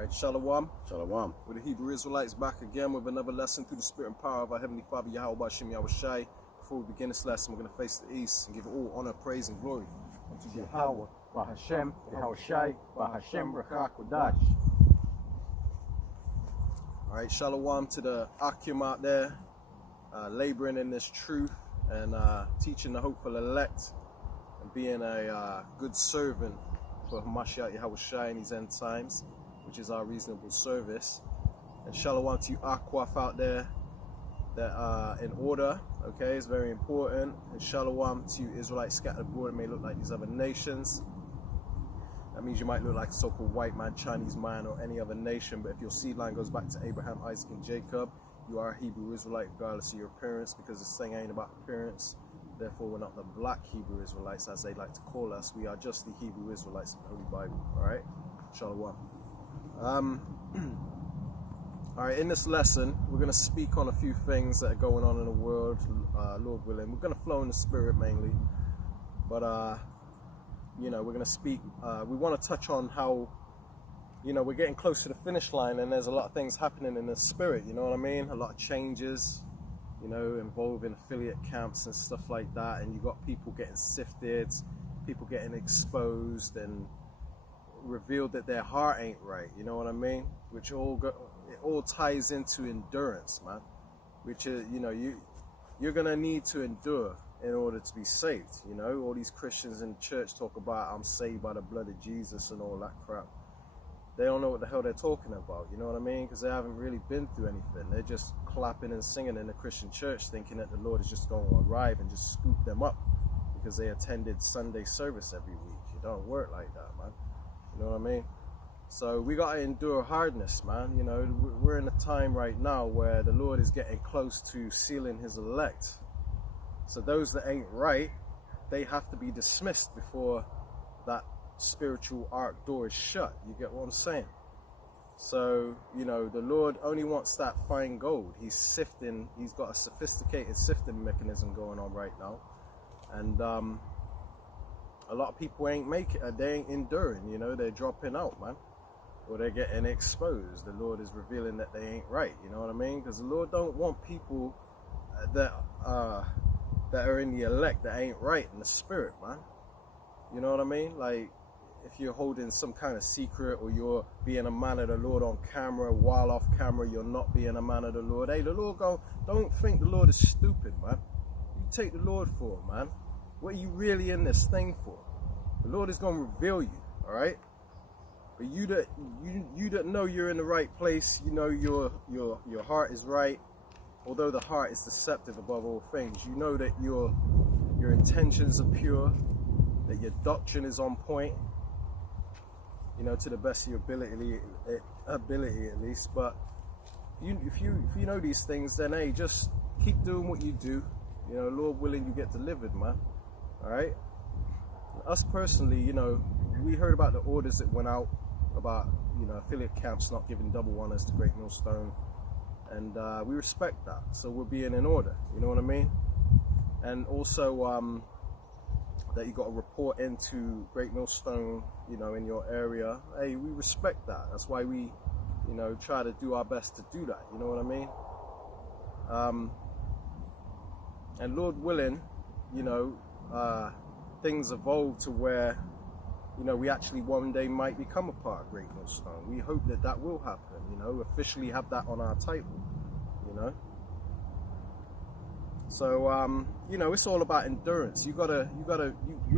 Alright, Shalom. Shalom. We're the Hebrew Israelites back again with another lesson through the spirit and power of our Heavenly Father, Yahweh Bashim Yahweh Shai. Before we begin this lesson, we're going to face the east and give all honor, praise, and glory unto Yahweh, Bahashem, Yahweh Shai, Bahashem, Rachak, Kodash. Alright, Shalom to the Akim out there, laboring in this truth and teaching the hopeful elect and being a good servant for Hamashiach Yahweh Shai in these end times, which is our reasonable service. And Shalom to you Akwaf out there that are in order, okay, it's very important. And Shalom to you Israelites scattered abroad and may look like these other nations. That means you might look like a so-called white man, Chinese man, or any other nation, but if your seed line goes back to Abraham, Isaac, and Jacob, you are a Hebrew Israelite regardless of your appearance, because this thing ain't about appearance. Therefore, we're not the black Hebrew Israelites, as they like to call us. We are just the Hebrew Israelites of the Holy Bible, all right? Shalom. All right, in this lesson, we're going to speak on a few things that are going on in the world, Lord willing. We're going to flow in the spirit mainly, but, you know, we're going to speak, we want to touch on how, you know, we're getting close to the finish line and there's a lot of things happening in the spirit, you know what I mean? A lot of changes, you know, involving affiliate camps and stuff like that, and you got people getting sifted, people getting exposed and revealed that their heart ain't right, you know what I mean? Which it all ties into endurance, man. Which is, you know, you're gonna need to endure in order to be saved, you know? All these Christians in church talk about I'm saved by the blood of Jesus and all that crap. They don't know what the hell they're talking about, you know what I mean? Because they haven't really been through anything. They're just clapping and singing in the Christian church thinking that the Lord is just going to arrive and just scoop them up because they attended Sunday service every week. It don't work like that, man. You know what I mean? So we got to endure hardness, man. You know, we're in a time right now where the Lord is getting close to sealing his elect. So those that ain't right, they have to be dismissed before that spiritual ark door is shut. You get what I'm saying? So, you know, the Lord only wants that fine gold. He's sifting. He's got a sophisticated sifting mechanism going on right now. And a lot of people ain't making it. They ain't enduring, you know. They're dropping out, man. Or they're getting exposed. The Lord is revealing that they ain't right, you know what I mean? Because the Lord don't want people that are in the elect that ain't right in the spirit, man. You know what I mean? Like, if you're holding some kind of secret or you're being a man of the Lord on camera, while off camera you're not being a man of the Lord. Hey, the Lord don't think the Lord is stupid, man. You take the Lord for it, man. What are you really in this thing for? The Lord is going to reveal you, all right? But you that know you're in the right place, you know your heart is right. Although the heart is deceptive above all things, you know that your intentions are pure, that your doctrine is on point, you know, to the best of your ability at least. But if you know these things, then hey, just keep doing what you do. You know, Lord willing, you get delivered, man. All right. Us personally, you know, we heard about the orders that went out about, you know, affiliate camps not giving double honors to Great Millstone, and we respect that. So we're being in order. You know what I mean? And also that you got to report into Great Millstone, you know, in your area. Hey, we respect that. That's why we, you know, try to do our best to do that. You know what I mean? And Lord willing, you know, things evolve to where, you know, we actually one day might become a part of Great Millstone. We hope that that will happen, you know, officially have that on our title, you know. So, you know, it's all about endurance. We're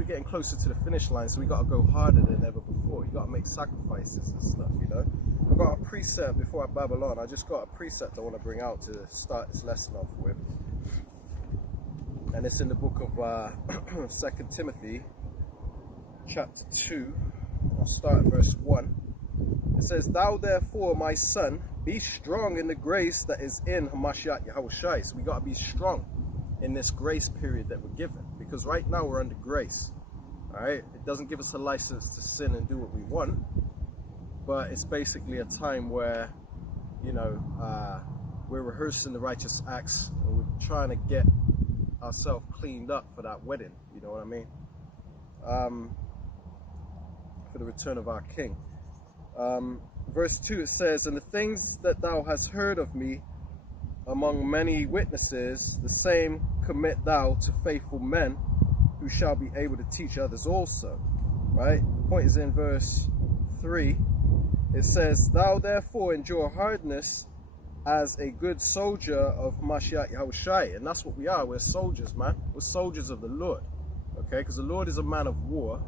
getting closer to the finish line, so we got to go harder than ever before. You got to make sacrifices and stuff, you know. I've got a precept before I babble on. I just got a precept I want to bring out to start this lesson off with. And it's in the book of 2 Timothy, chapter 2. I'll start at verse 1. It says, "Thou therefore, my son, be strong in the grace that is in Hamashiach Yahweh Shai." So we got to be strong in this grace period that we're given, because right now we're under grace. All right, it doesn't give us a license to sin and do what we want, but it's basically a time where, you know, we're rehearsing the righteous acts and we're trying to get ourselves cleaned up for that wedding. You know what I mean? For the return of our King. verse 2, it says, "And the things that thou hast heard of me among many witnesses, the same commit thou to faithful men who shall be able to teach others also." Right? The point is in verse 3. It says, "Thou therefore endure hardness as a good soldier of Mashiach Yahushai." And that's what we are. We're soldiers, man. We're soldiers of the Lord. Okay? Because the Lord is a man of war,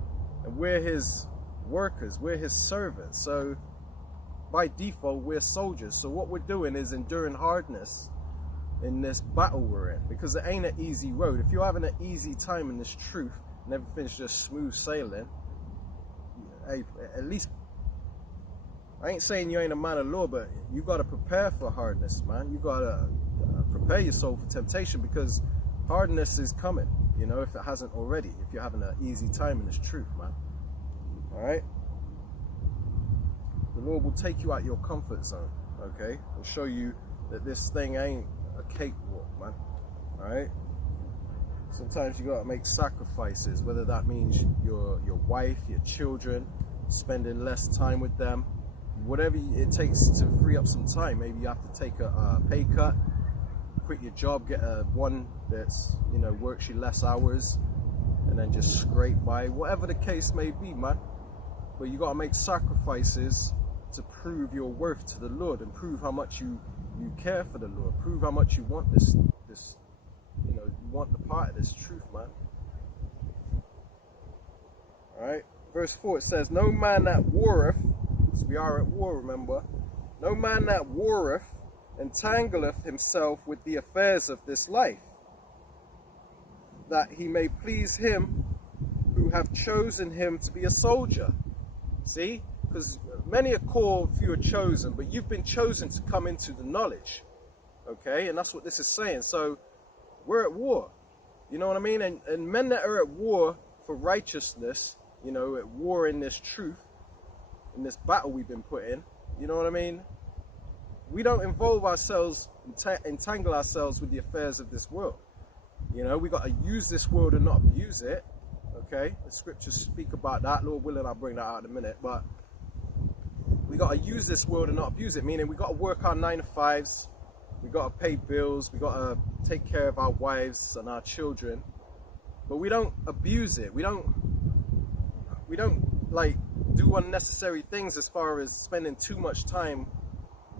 and we're his workers. We're his servants. So by default, we're soldiers. So what we're doing is enduring hardness in this battle we're in, because it ain't an easy road. If you're having an easy time in this truth and everything's just smooth sailing, hey, at least, I ain't saying you ain't a man of law, but you got to prepare for hardness, man. You got to prepare your soul for temptation, because hardness is coming, you know, if it hasn't already, if you're having an easy time in this truth, man. All right? The Lord will take you out your comfort zone, okay, and show you that this thing ain't a cakewalk, man. All right? Sometimes you got to make sacrifices, whether that means your wife, your children, spending less time with them, whatever it takes to free up some time. Maybe you have to take a pay cut, quit your job, get one that's, you know, works you less hours, and then just scrape by, whatever the case may be, man. But you got to make sacrifices to prove your worth to the Lord, and prove how much you care for the Lord, prove how much you want this, you know, you want the part of this truth, man. All right, verse 4, it says, "No man that warreth," because we are at war, remember, "no man that warreth entangleth himself with the affairs of this life, that he may please him who have chosen him to be a soldier." See? Because many are called, few are chosen, but you've been chosen to come into the knowledge. Okay? And that's what this is saying. So we're at war. You know what I mean? And men that are at war for righteousness, you know, at war in this truth, in this battle we've been put in, you know what I mean? We don't involve ourselves, entangle ourselves with the affairs of this world. You know, we got to use this world and not abuse it. Okay? The scriptures speak about that. Lord willing, I'll bring that out in a minute. But we got to use this world and not abuse it, meaning we got to work our 9 to 5s. We got to pay bills. We got to take care of our wives and our children. But we don't abuse it. We don't like do unnecessary things as far as spending too much time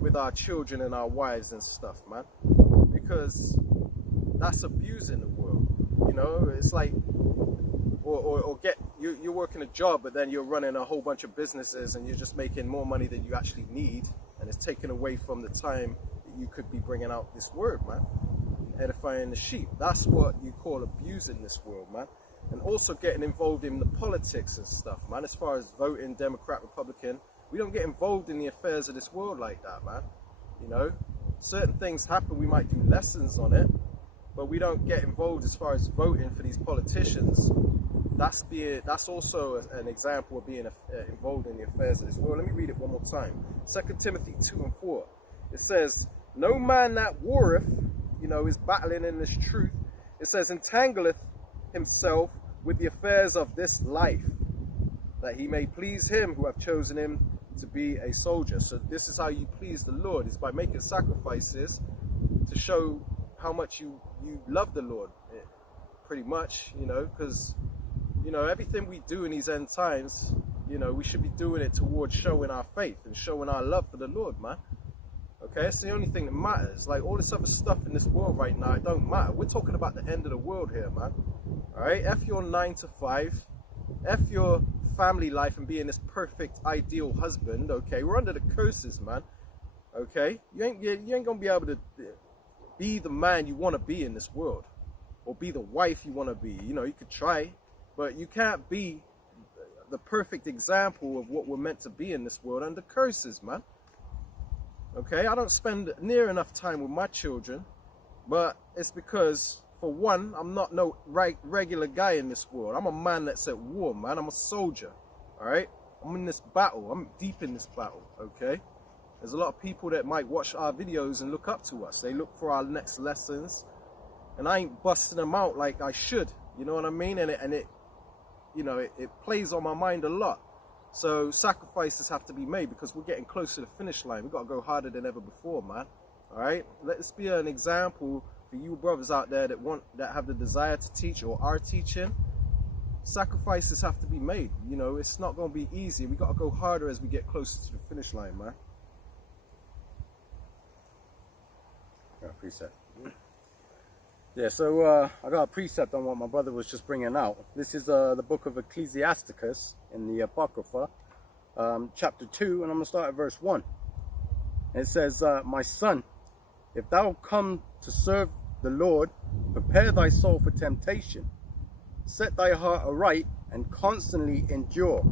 with our children and our wives and stuff, man. Because that's abusing the world. You know, it's like, or get, you're working a job, but then you're running a whole bunch of businesses and you're just making more money than you actually need, and it's taken away from the time that you could be bringing out this word, man, edifying the sheep. That's what you call abusing this world, man. And also getting involved in the politics and stuff, man. As far as voting Democrat, Republican, we don't get involved in the affairs of this world like that, man. You know, certain things happen, we might do lessons on it, but we don't get involved as far as voting for these politicians. That's also an example of being involved in the affairs of this world. Let me read it one more time. 2 Timothy 2 and 4. It says, "No man that warreth," you know, is battling in this truth. It says, "entangleth himself with the affairs of this life, that he may please him who have chosen him to be a soldier." So this is how you please the Lord, is by making sacrifices to show how much you love the Lord, pretty much, you know, because, you know, everything we do in these end times, you know, we should be doing it towards showing our faith and showing our love for the Lord, man. Okay, it's the only thing that matters. Like, all this other stuff in this world right now, it don't matter. We're talking about the end of the world here, man. All right, F your 9 to 5, F your family life and being this perfect, ideal husband. Okay, we're under the curses, man. Okay, you ain't gonna be able to be the man you want to be in this world, or be the wife you want to be. You know, you could try, but you can't be the perfect example of what we're meant to be in this world under curses, man. Okay, I don't spend near enough time with my children, but it's because, for one, I'm not no regular guy in this world. I'm a man that's at war, man. I'm a soldier, all right? I'm in this battle. I'm deep in this battle, okay? There's a lot of people that might watch our videos and look up to us. They look for our next lessons, and I ain't busting them out like I should, you know what I mean? And it you know, it plays on my mind a lot. So sacrifices have to be made because we're getting close to the finish line. We've got to go harder than ever before, man. All right? Let's be an example for you brothers out there that have the desire to teach or are teaching. Sacrifices have to be made. You know, it's not going to be easy. We got to go harder as we get closer to the finish line, man. Got a precept. Yeah, so I got a precept on what my brother was just bringing out. This is the book of Ecclesiasticus in the Apocrypha, chapter 2, and I'm going to start at verse 1. It says, my son, if thou come to serve the Lord, prepare thy soul for temptation. Set thy heart aright and constantly endure,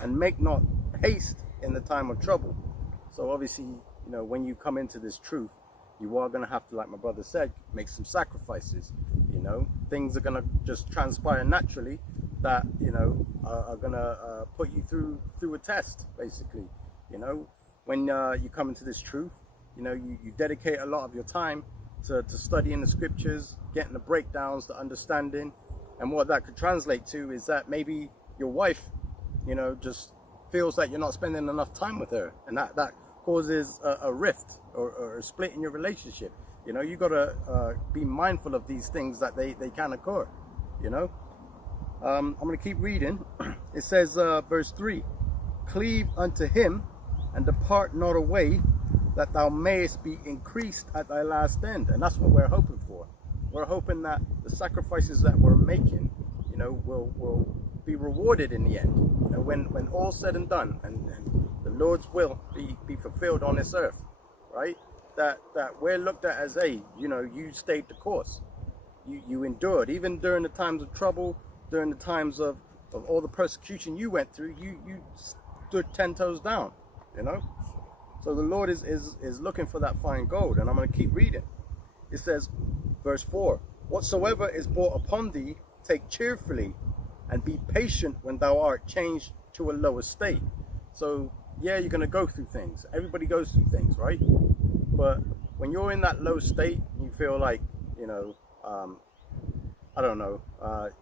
and make not haste in the time of trouble. So obviously, you know, when you come into this truth, you are going to have to, like my brother said, make some sacrifices. You know, things are going to just transpire naturally that, you know, are going to put you through a test, basically. You know, when you come into this truth, you know, you dedicate a lot of your time to studying the scriptures, getting the breakdowns, the understanding. And what that could translate to is that maybe your wife, you know, just feels that you're not spending enough time with her. And that causes a rift or a split in your relationship. You know, you got to be mindful of these things that they can occur, you know. I'm going to keep reading. It says, verse 3, cleave unto him and depart not away, that thou mayest be increased at thy last end. And that's what we're hoping for. We're hoping that the sacrifices that we're making, you know, will be rewarded in the end. You know, when all's said and done, and the Lord's will be fulfilled on this earth, right? That we're looked at as, hey, you know, you stayed the course. You endured, even during the times of trouble, during the times of all the persecution you went through, you stood 10 toes down, you know? So the Lord is looking for that fine gold, and I'm going to keep reading. It says, verse 4, whatsoever is brought upon thee, take cheerfully, and be patient when thou art changed to a lower state. So, yeah, you're going to go through things. Everybody goes through things, right? But when you're in that low state, you feel like, you know, I don't know,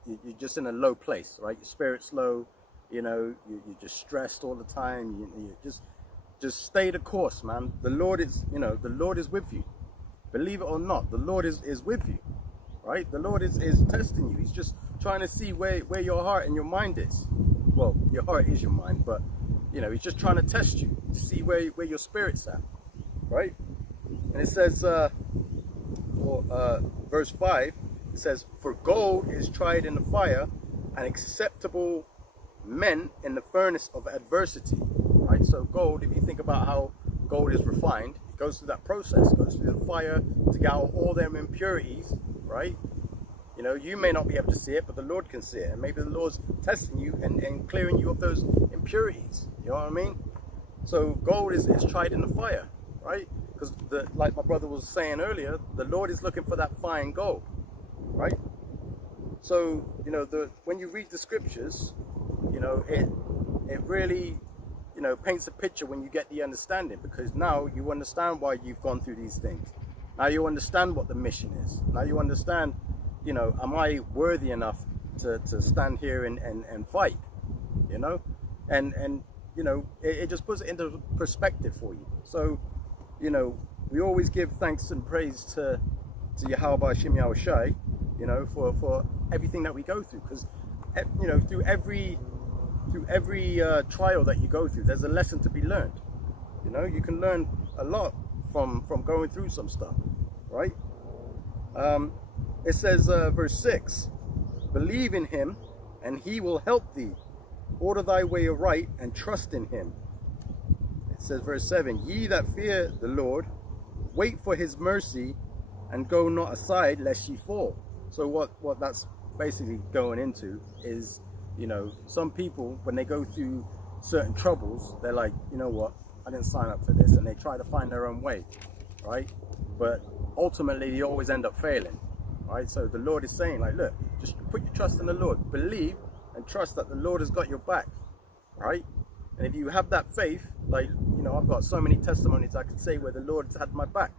you're just in a low place, right? Your spirit's low, you know, you're just stressed all the time. You just stay the course, man. The Lord is, you know, the Lord is with you. Believe it or not, the Lord is with you, right? The Lord is testing you. He's just trying to see where your heart and your mind is. Well, your heart is your mind, but, you know, he's just trying to test you to see where your spirit's at, right? And it says, verse 5, it says, for gold is tried in the fire, and acceptable men in the furnace of adversity, right? So gold, if you think about how gold is refined, goes through that process, goes through the fire to get out all them impurities, right? You know, you may not be able to see it, but the Lord can see it. And maybe the Lord's testing you and clearing you of those impurities. You know what I mean? So gold is tried in the fire, right? Because like my brother was saying earlier, the Lord is looking for that fine gold, right? So, you know, when you read the scriptures, you know, it really, you know, paints a picture when you get the understanding, because now you understand why you've gone through these things. Now you understand what the mission is. Now you understand, you know, am I worthy enough to stand here and fight, you know? And you know, it just puts it into perspective for you. So, you know, we always give thanks and praise to Yahweh Hashem Yahushai, you know, for everything that we go through, because, you know, through every trial that you go through, there's a lesson to be learned. You know, you can learn a lot from going through some stuff, right? It says, verse 6, believe in him and he will help thee. Order thy way aright and trust in him. It says, verse 7, ye that fear the Lord, wait for his mercy and go not aside lest ye fall. So what that's basically going into is, you know, some people, when they go through certain troubles, they're like, you know what, I didn't sign up for this, and they try to find their own way, right? But ultimately, they always end up failing, right? So the Lord is saying, like, look, just put your trust in the Lord. Believe and trust that the Lord has got your back, right? And if you have that faith, like, you know, I've got so many testimonies I could say where the Lord has had my back.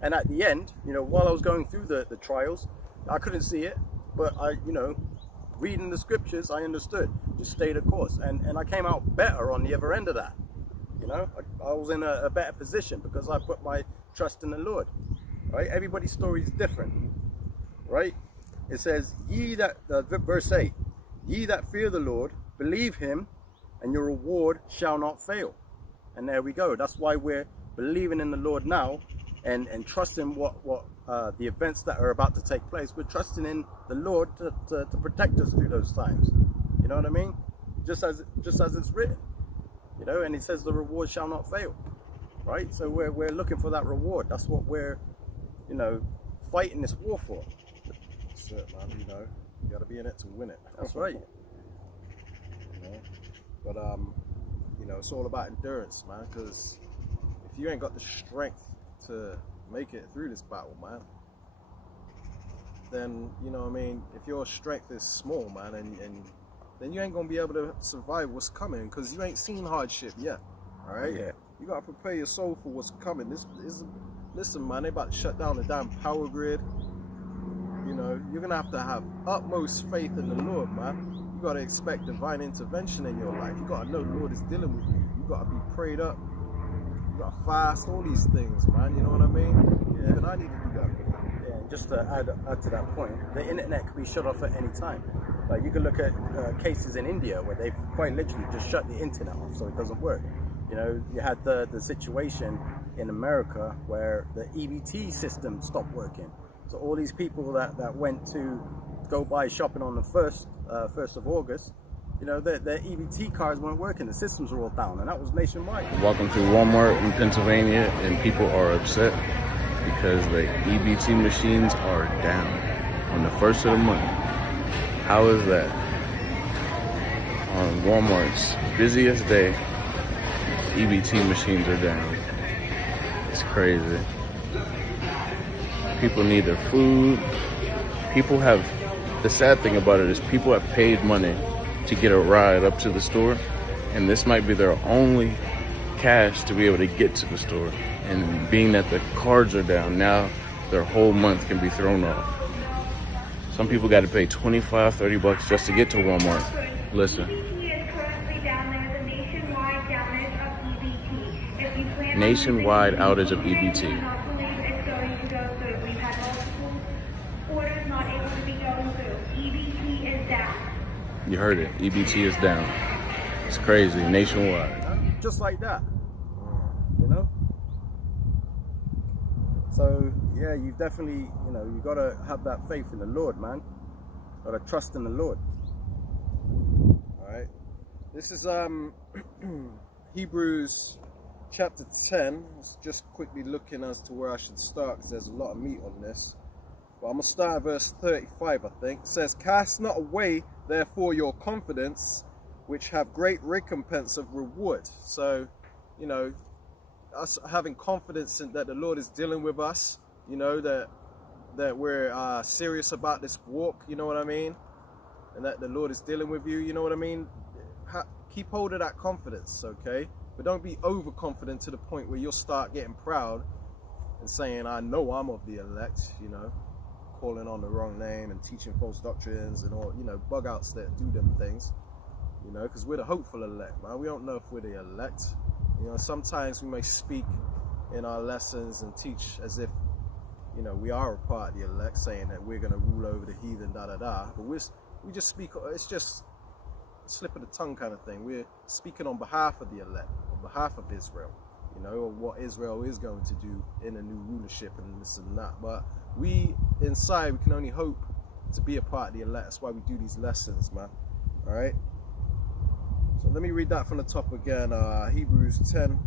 And at the end, you know, while I was going through the trials, I couldn't see it, but I, you know, reading the scriptures, I understood. Just stay the course. And I came out better on the other end of that. You know, I was in a better position because I put my trust in the Lord. Right? Everybody's story is different. Right? It says, verse 8, ye that fear the Lord, believe him, and your reward shall not fail. And there we go. That's why we're believing in the Lord now and trusting what the events that are about to take place. We're trusting in the Lord to protect us through those times. You know what I mean? Just as it's written. You know, and it says the reward shall not fail. Right? So we're looking for that reward. That's what we're, you know, fighting this war for. That's it, man. You know, you got to be in it to win it. That's right. You know? But you know, it's all about endurance, man. Because if you ain't got the strength to make it through this battle, man, then you know what I mean. If your strength is small, man, and then you ain't gonna be able to survive what's coming because you ain't seen hardship yet. All right. Yeah. You gotta prepare your soul for what's coming. This is, listen, man. They about to shut down the damn power grid. You know, you're gonna have to have utmost faith in the Lord, man. You gotta expect divine intervention in your life. You gotta know the Lord is dealing with you. You gotta be prayed up. You gotta fast. All these things, man. You know what I mean? Yeah. And I need to do that. Yeah, and just to add to that point, the internet can be shut off at any time. Like you can look at cases in India where they've quite literally just shut the internet off so it doesn't work. You know, you had the situation in America where the EBT system stopped working. So all these people that went to go buy shopping on the 1st of August, you know, their EBT cards weren't working. The systems were all down, and that was nationwide. Walking through Walmart in Pennsylvania, and people are upset because the EBT machines are down on the 1st of the month. How is that? On Walmart's busiest day, EBT machines are down. It's crazy. People need their food. People have, the sad thing about it is people have paid money to get a ride up to the store, and this might be their only cash to be able to get to the store. And being that the cards are down, now their whole month can be thrown off. Some people got to pay $25, $30 just to get to Walmart. Listen. Nationwide outage of EBT. You heard it. EBT is down. It's crazy. Nationwide. Just like that. You know? So, yeah, you definitely, you know, you got to have that faith in the Lord, man. Got to trust in the Lord. All right. This is Hebrews chapter 10. Let's just quickly looking as to where I should start because there's a lot of meat on this. But I'm going to start at verse 35, I think. It says, cast not away, therefore, your confidence, which have great recompense of reward. So, you know, us having confidence in that the Lord is dealing with us, you know, that we're serious about this walk, you know what I mean? And that the Lord is dealing with you, you know what I mean? Keep hold of that confidence, okay? But don't be overconfident to the point where you'll start getting proud and saying, I know I'm of the elect, you know, calling on the wrong name and teaching false doctrines and all, you know, bug outs that do them things, you know, because we're the hopeful elect, man. We don't know if we're the elect. You know, sometimes we may speak in our lessons and teach as if, you know, we are a part of the elect, saying that we're going to rule over the heathen, but we just speak, it's just a slip of the tongue kind of thing. We're speaking on behalf of the elect, on behalf of Israel, you know, or what Israel is going to do in a new rulership and this and that. But we inside, we can only hope to be a part of the elect. That's why we do these lessons, man. All right. So let me read that from the top again. Hebrews 10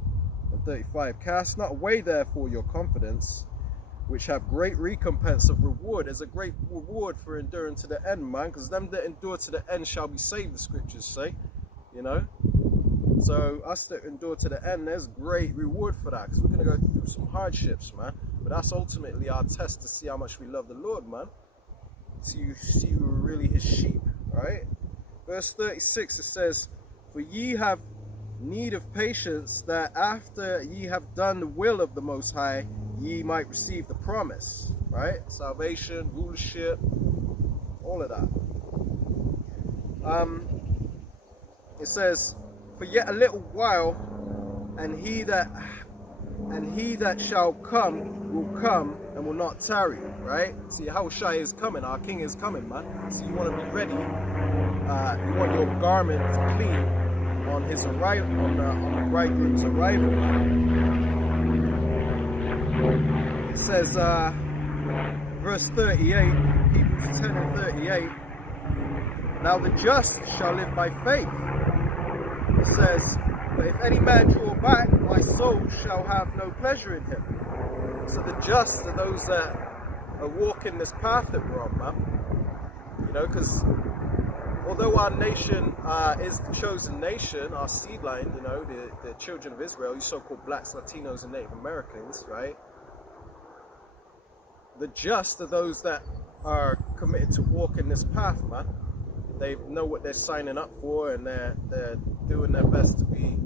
and 35. Cast not away, therefore, your confidence, which have great recompense of reward. There's a great reward for enduring to the end, man, because them that endure to the end shall be saved, the scriptures say, you know. So us that endure to the end, there's great reward for that, because we're going to go through some hardships, man. But that's ultimately our test to see how much we love the Lord, man. See we're really his sheep, all right? Verse 36, it says, for ye have need of patience, that after ye have done the will of the Most High, ye might receive the promise, right? Salvation, rulership, all of that. It says, "For yet a little while, and he that shall come will come and will not tarry." Right? See, Yahushua is coming. Our King is coming, man. So you want to be ready. You want your garments clean on his arrival, on the bridegroom's arrival. It says, verse 38, Hebrews 10 and 38. "Now the just shall live by faith." It says, "But if any man draw back, my soul shall have no pleasure in him." So the just are those that are walking this path that we're on, man. You know, because although our nation is the chosen nation, our seed line, you know, the children of Israel, you so-called blacks, Latinos, and Native Americans, right? The just are those that are committed to walk in this path, man. They know what they're signing up for, and they're doing their best to be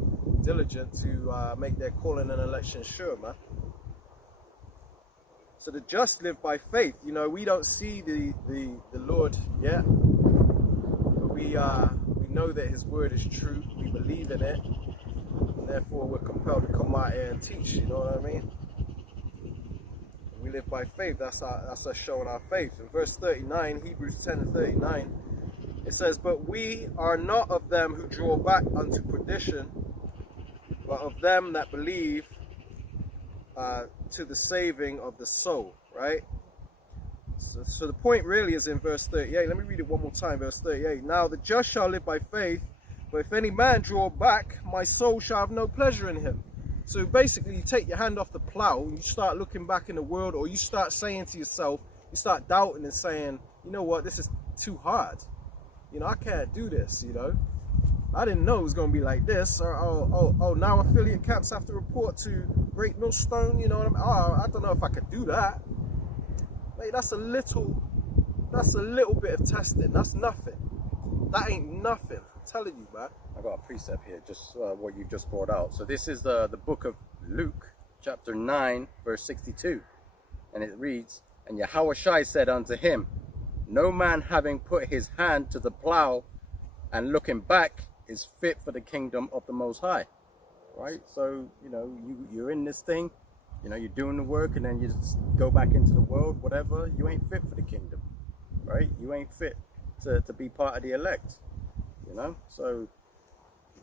diligent to make their calling and election sure, man. So the just live by faith. You know, we don't see the Lord yet, but we know that His word is true. We believe in it, and therefore we're compelled to come out here and teach. You know what I mean? We live by faith. That's us showing our faith. In verse 39, Hebrews 10 and 39, it says, "But we are not of them who draw back unto perdition, but of them that believe to the saving of the soul." Right? So the point really is in verse 38. Let me read it one more time. Verse 38. "Now the just shall live by faith, but if any man draw back, my soul shall have no pleasure in him." So basically, you take your hand off the plow and you start looking back in the world, or you start saying to yourself, you start doubting and saying, you know what, this is too hard. You know, I can't do this, you know. I didn't know it was going to be like this. Or, oh, now affiliate camps have to report to Great Millstone, you know what I mean? Oh, I don't know if I could do that. Mate, that's a little bit of testing. That's nothing. That ain't nothing. I'm telling you, man. I got a precept here, just what you just brought out. So this is the book of Luke, chapter 9, verse 62. And it reads, "And Yahushua said unto him, No man having put his hand to the plow and looking back is fit for the kingdom of the Most High." Right? So, you know, you're in this thing, you know, you're doing the work, and then you just go back into the world, whatever. You ain't fit for the kingdom, right? You ain't fit to be part of the elect, you know? So,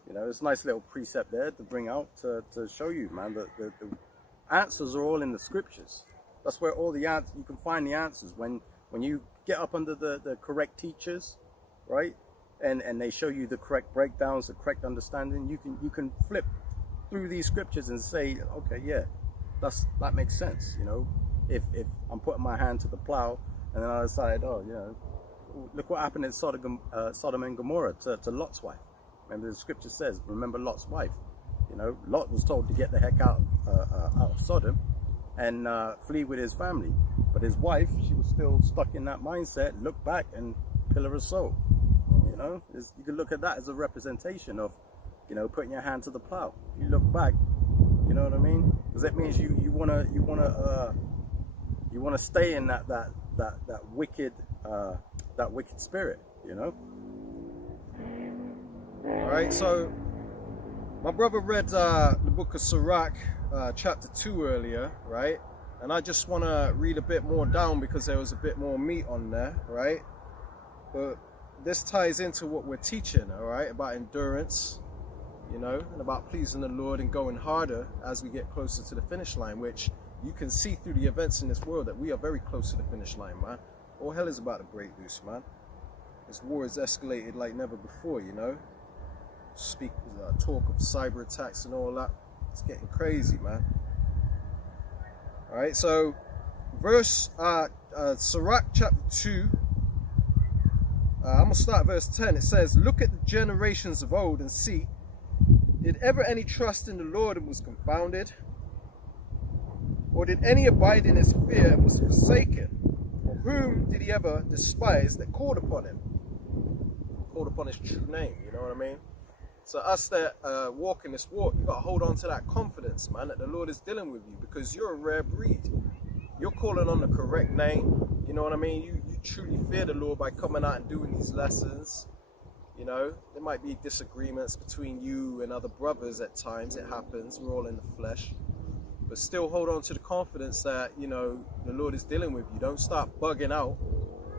you know, it's a nice little precept there to bring out to show you, man, that the answers are all in the scriptures. That's where all the answers, you can find the answers. When you get up under the correct teachers, right, and they show you the correct breakdowns, the correct understanding, you can flip through these scriptures and say, okay, yeah, that makes sense. You know, if I'm putting my hand to the plow and then I decide, oh, you know, look what happened in Sodom and Gomorrah to Lot's wife. Remember, the scripture says, remember Lot's wife. You know, Lot was told to get the heck out of Sodom and flee with his family. But his wife, she was still stuck in that mindset, look back and pillar of salt. You know, you can look at that as a representation of, you know, putting your hand to the plow. You look back, you know what I mean? Because that means you wanna stay in that wicked spirit, you know. All right, so my brother read the book of Sirach, chapter 2 earlier, right? And I just want to read a bit more down because there was a bit more meat on there, right? But this ties into what we're teaching, all right, about endurance, you know, and about pleasing the Lord and going harder as we get closer to the finish line, which you can see through the events in this world that we are very close to the finish line, man. All hell is about to break loose, man. This war has escalated like never before, you know. Talk of cyber attacks and all that. It's getting crazy, man. All right, so verse Sirach chapter 2. I'm gonna start at verse 10. It says, "Look at the generations of old and see, did ever any trust in the Lord and was confounded? Or did any abide in his fear and was forsaken? Or whom did he ever despise that called upon him?" Called upon his true name, you know what I mean? So us that walk in this walk, you got to hold on to that confidence, man, that the Lord is dealing with you, because you're a rare breed. You're calling on the correct name, you know what I mean? You truly fear the Lord by coming out and doing these lessons, You know, there might be disagreements between you and other brothers at times. It happens. We're all in the flesh. But still hold on to the confidence that, you know, the Lord is dealing with you. Don't start bugging out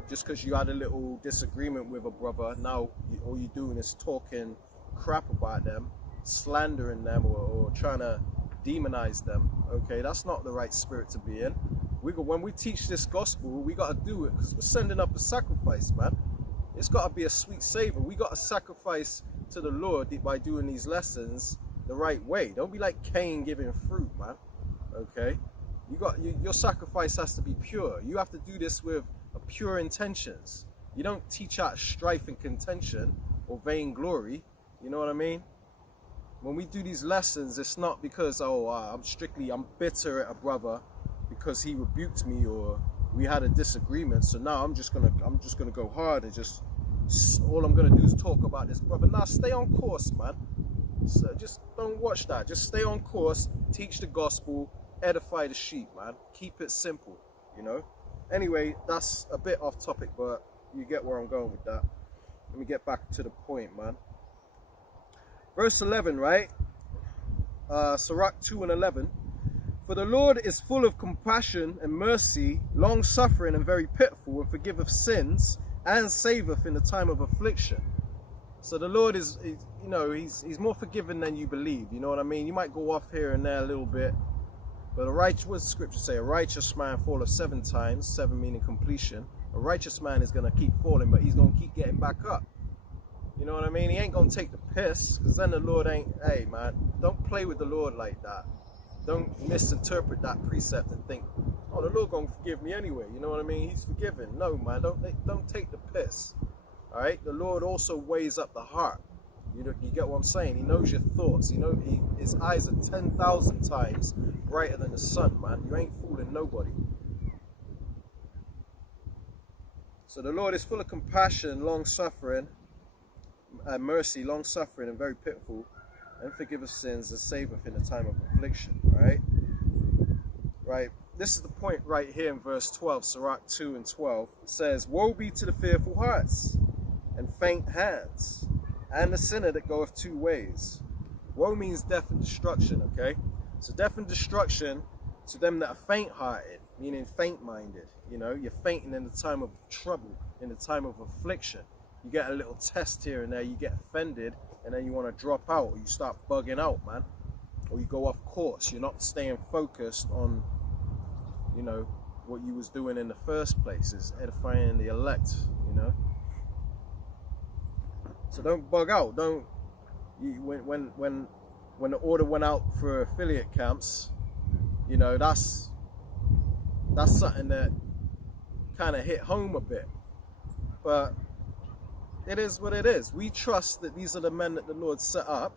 just because you had a little disagreement with a brother. Now, all you're doing is talking crap about them, slandering them, or trying to demonize them. Okay, that's not the right spirit to be in. When we teach this gospel, we got to do it because we're sending up a sacrifice, man. It's got to be a sweet savor. We got to sacrifice to the Lord by doing these lessons the right way. Don't be like Cain giving fruit, man. Okay, your sacrifice has to be pure. You have to do this with pure intentions. You don't teach out strife and contention or vainglory. You know what I mean? When we do these lessons, it's not because I'm bitter at a brother because he rebuked me or we had a disagreement. So now I'm just gonna go hard and just all I'm gonna do is talk about this brother. Now stay on course, man. So just don't watch that. Just stay on course. Teach the gospel. Edify the sheep, man. Keep it simple, you know. Anyway, that's a bit off topic, but you get where I'm going with that. Let me get back to the point, man. Verse 11, right? Sirach 2 and 11. For the Lord is full of compassion and mercy, long-suffering and very pitiful, and forgiveth sins, and saveth in the time of affliction. So the Lord is you know, he's more forgiving than you believe. You know what I mean? You might go off here and there a little bit, but what does the scripture say? A righteous man falleth 7 times, 7 meaning completion. A righteous man is going to keep falling, but he's going to keep getting back up. You know what I mean? He ain't going to take the piss, because then the Lord ain't, hey man, don't play with the Lord like that. Don't misinterpret that precept and think, oh, the Lord going to forgive me anyway. You know what I mean? He's forgiven. No, man, don't take the piss. All right? The Lord also weighs up the heart. You get what I'm saying? He knows your thoughts. You know, his eyes are 10,000 times brighter than the sun, man. You ain't fooling nobody. So the Lord is full of compassion, long-suffering, mercy, long-suffering, and very pitiful, and forgiveth sins, and saveth in the time of affliction. Right? Right. This is the point right here in verse 12, Sirach 2 and 12. It says, woe be to the fearful hearts, and faint hands, and the sinner that goeth 2 ways. Woe means death and destruction, okay? So death and destruction to them that are faint-hearted, meaning faint-minded. You know, you're fainting in the time of trouble, in the time of affliction. You get a little test here and there, you get offended, and then you want to drop out, or you start bugging out, man. Or you go off course. You're not staying focused on, you know, what you was doing in the first place, is edifying the elect, you know? So don't bug out. When the order went out for affiliate camps, you know, that's something that kind of hit home a bit. But it is what it is. We trust that these are the men that the Lord set up.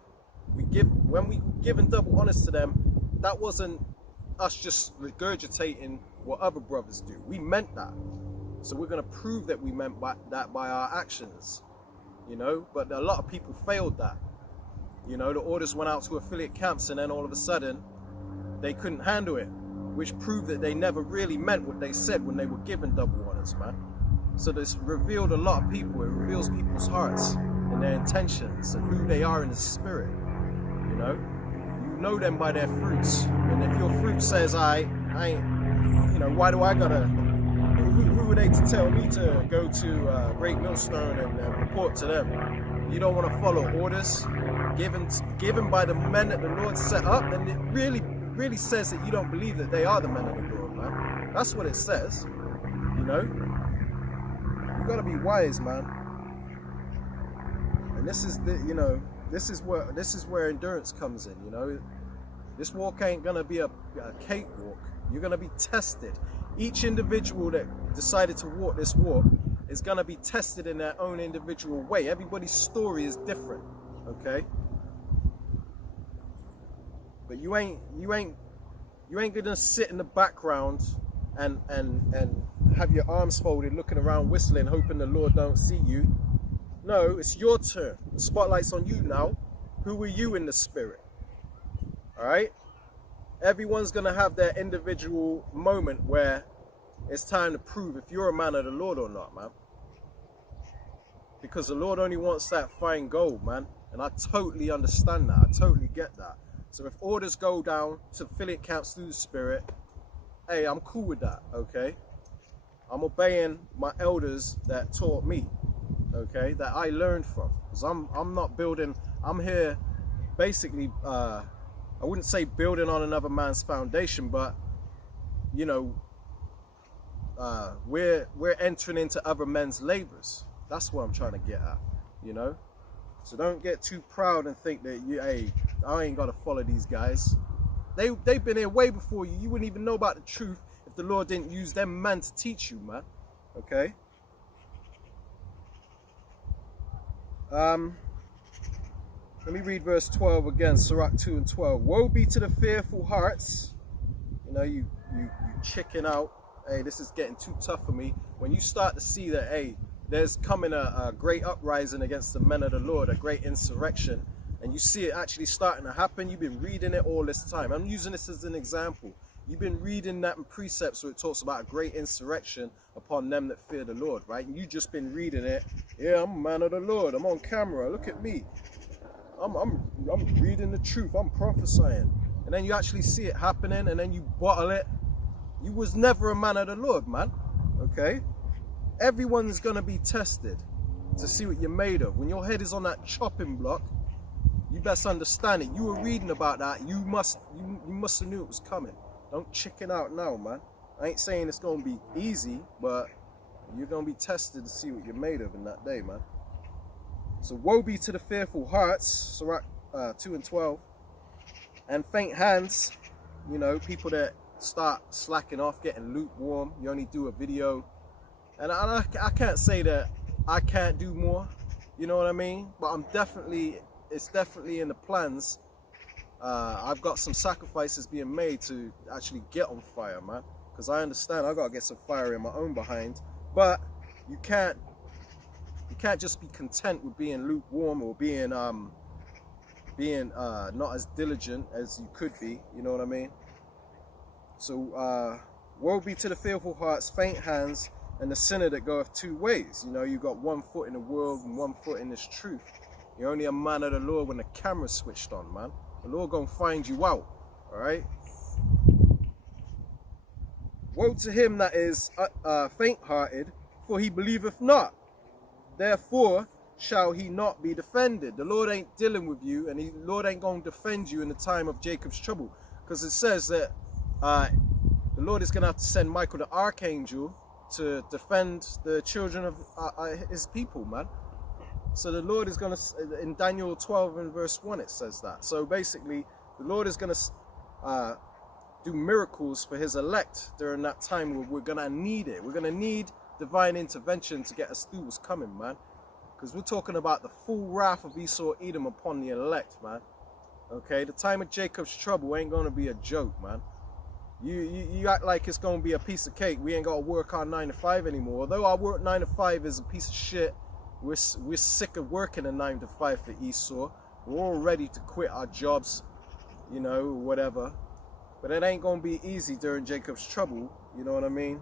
When we give and double honors to them, that wasn't us just regurgitating what other brothers do. We meant that. So we're going to prove that we meant that by our actions. You know, but a lot of people failed that. You know, the orders went out to affiliate camps and then all of a sudden they couldn't handle it, which proved that they never really meant what they said when they were given double honors, man. So this revealed a lot of people. It reveals people's hearts and their intentions and who they are in the spirit. You know them by their fruits. And if your fruit says I ain't, you know, why do I gotta, who are they to tell me to go to Great Millstone and report to them? You don't want to follow orders given by the men that the Lord set up, then it really says that you don't believe that they are the men of the Lord, man. That's what it says. You know, you gotta be wise, man. And this is the, you know, this is where endurance comes in. You know, this walk ain't gonna be a cakewalk. You're gonna be tested. Each individual that decided to walk this walk is going to be tested in their own individual way. Everybody's story is different, okay? But you ain't going to sit in the background and have your arms folded, looking around, whistling, hoping the Lord don't see you. No, it's your turn. The spotlight's on you now. Who are you in the spirit? All right? Everyone's going to have their individual moment where it's time to prove if you're a man of the Lord or not, man. because the Lord only wants that fine gold, man. And I totally understand that. I totally get that. So if orders go down to affiliate camps through the Spirit, hey, I'm cool with that, okay? I'm obeying my elders that taught me, okay, that I learned from. Because I'm not building, I'm here basically, I wouldn't say building on another man's foundation, but, you know, we're entering into other men's labors. That's what I'm trying to get at, you know? So don't get too proud and think that, hey, I ain't got to follow these guys. They've been here way before you. You wouldn't even know about the truth if the Lord didn't use them man to teach you, man. Okay? Let me read verse 12 again, Sirach 2 and 12. Woe be to the fearful hearts. You know, you chicken out. Hey, this is getting too tough for me. When you start to see that, hey, there's coming a great uprising against the men of the Lord, a great insurrection, and you see it actually starting to happen. You've been reading it all this time. I'm using this as an example. You've been reading that in precepts where it talks about a great insurrection upon them that fear the Lord, right? And you just been reading it. Yeah, I'm a man of the Lord. I'm on camera. Look at me. I'm reading the truth. I'm prophesying. And then you actually see it happening, and then you bottle it. You was never a man of the Lord, man. Okay? Everyone's gonna be tested to see what you're made of. When your head is on that chopping block, you best understand it. You were reading about that. You must have knew it was coming. Don't chicken out now, man. I ain't saying it's gonna be easy, but you're gonna be tested to see what you're made of in that day, man. So woe be to the fearful hearts, Sirach 2 and 12, and faint hands. You know, people that start slacking off, getting lukewarm. You only do a video. And I can't say that I can't do more, you know what I mean? But it's definitely in the plans. I've got some sacrifices being made to actually get on fire, man. Because I understand I got to get some fire in my own behind. But you can't just be content with being lukewarm or being not as diligent as you could be, you know what I mean? So woe be to the fearful hearts, faint hands, and the sinner that goeth two ways. You know, you got 1 foot in the world and 1 foot in this truth. You're only a man of the Lord when the camera's switched on, man. The Lord gonna find you out, all right? Woe to him that is faint-hearted, for he believeth not. Therefore shall he not be defended. The Lord ain't dealing with you, and the Lord ain't gonna defend you in the time of Jacob's trouble. Because it says that the Lord is gonna have to send Michael the archangel to defend the children of his people, man. So the Lord is going to, in Daniel 12 and verse 1 it says that. So basically the Lord is going to do miracles for his elect during that time where we're going to need it. We're going to need divine intervention to get us through what's coming, man. Because we're talking about the full wrath of Esau Edom upon the elect, man. Okay, the time of Jacob's trouble ain't going to be a joke, man. You act like it's going to be a piece of cake. We ain't got to work our 9 to 5 anymore. Although our work 9 to 5 is a piece of shit, we're sick of working a 9 to 5 for Esau. We're all ready to quit our jobs, you know, whatever. But it ain't going to be easy during Jacob's trouble, you know what I mean?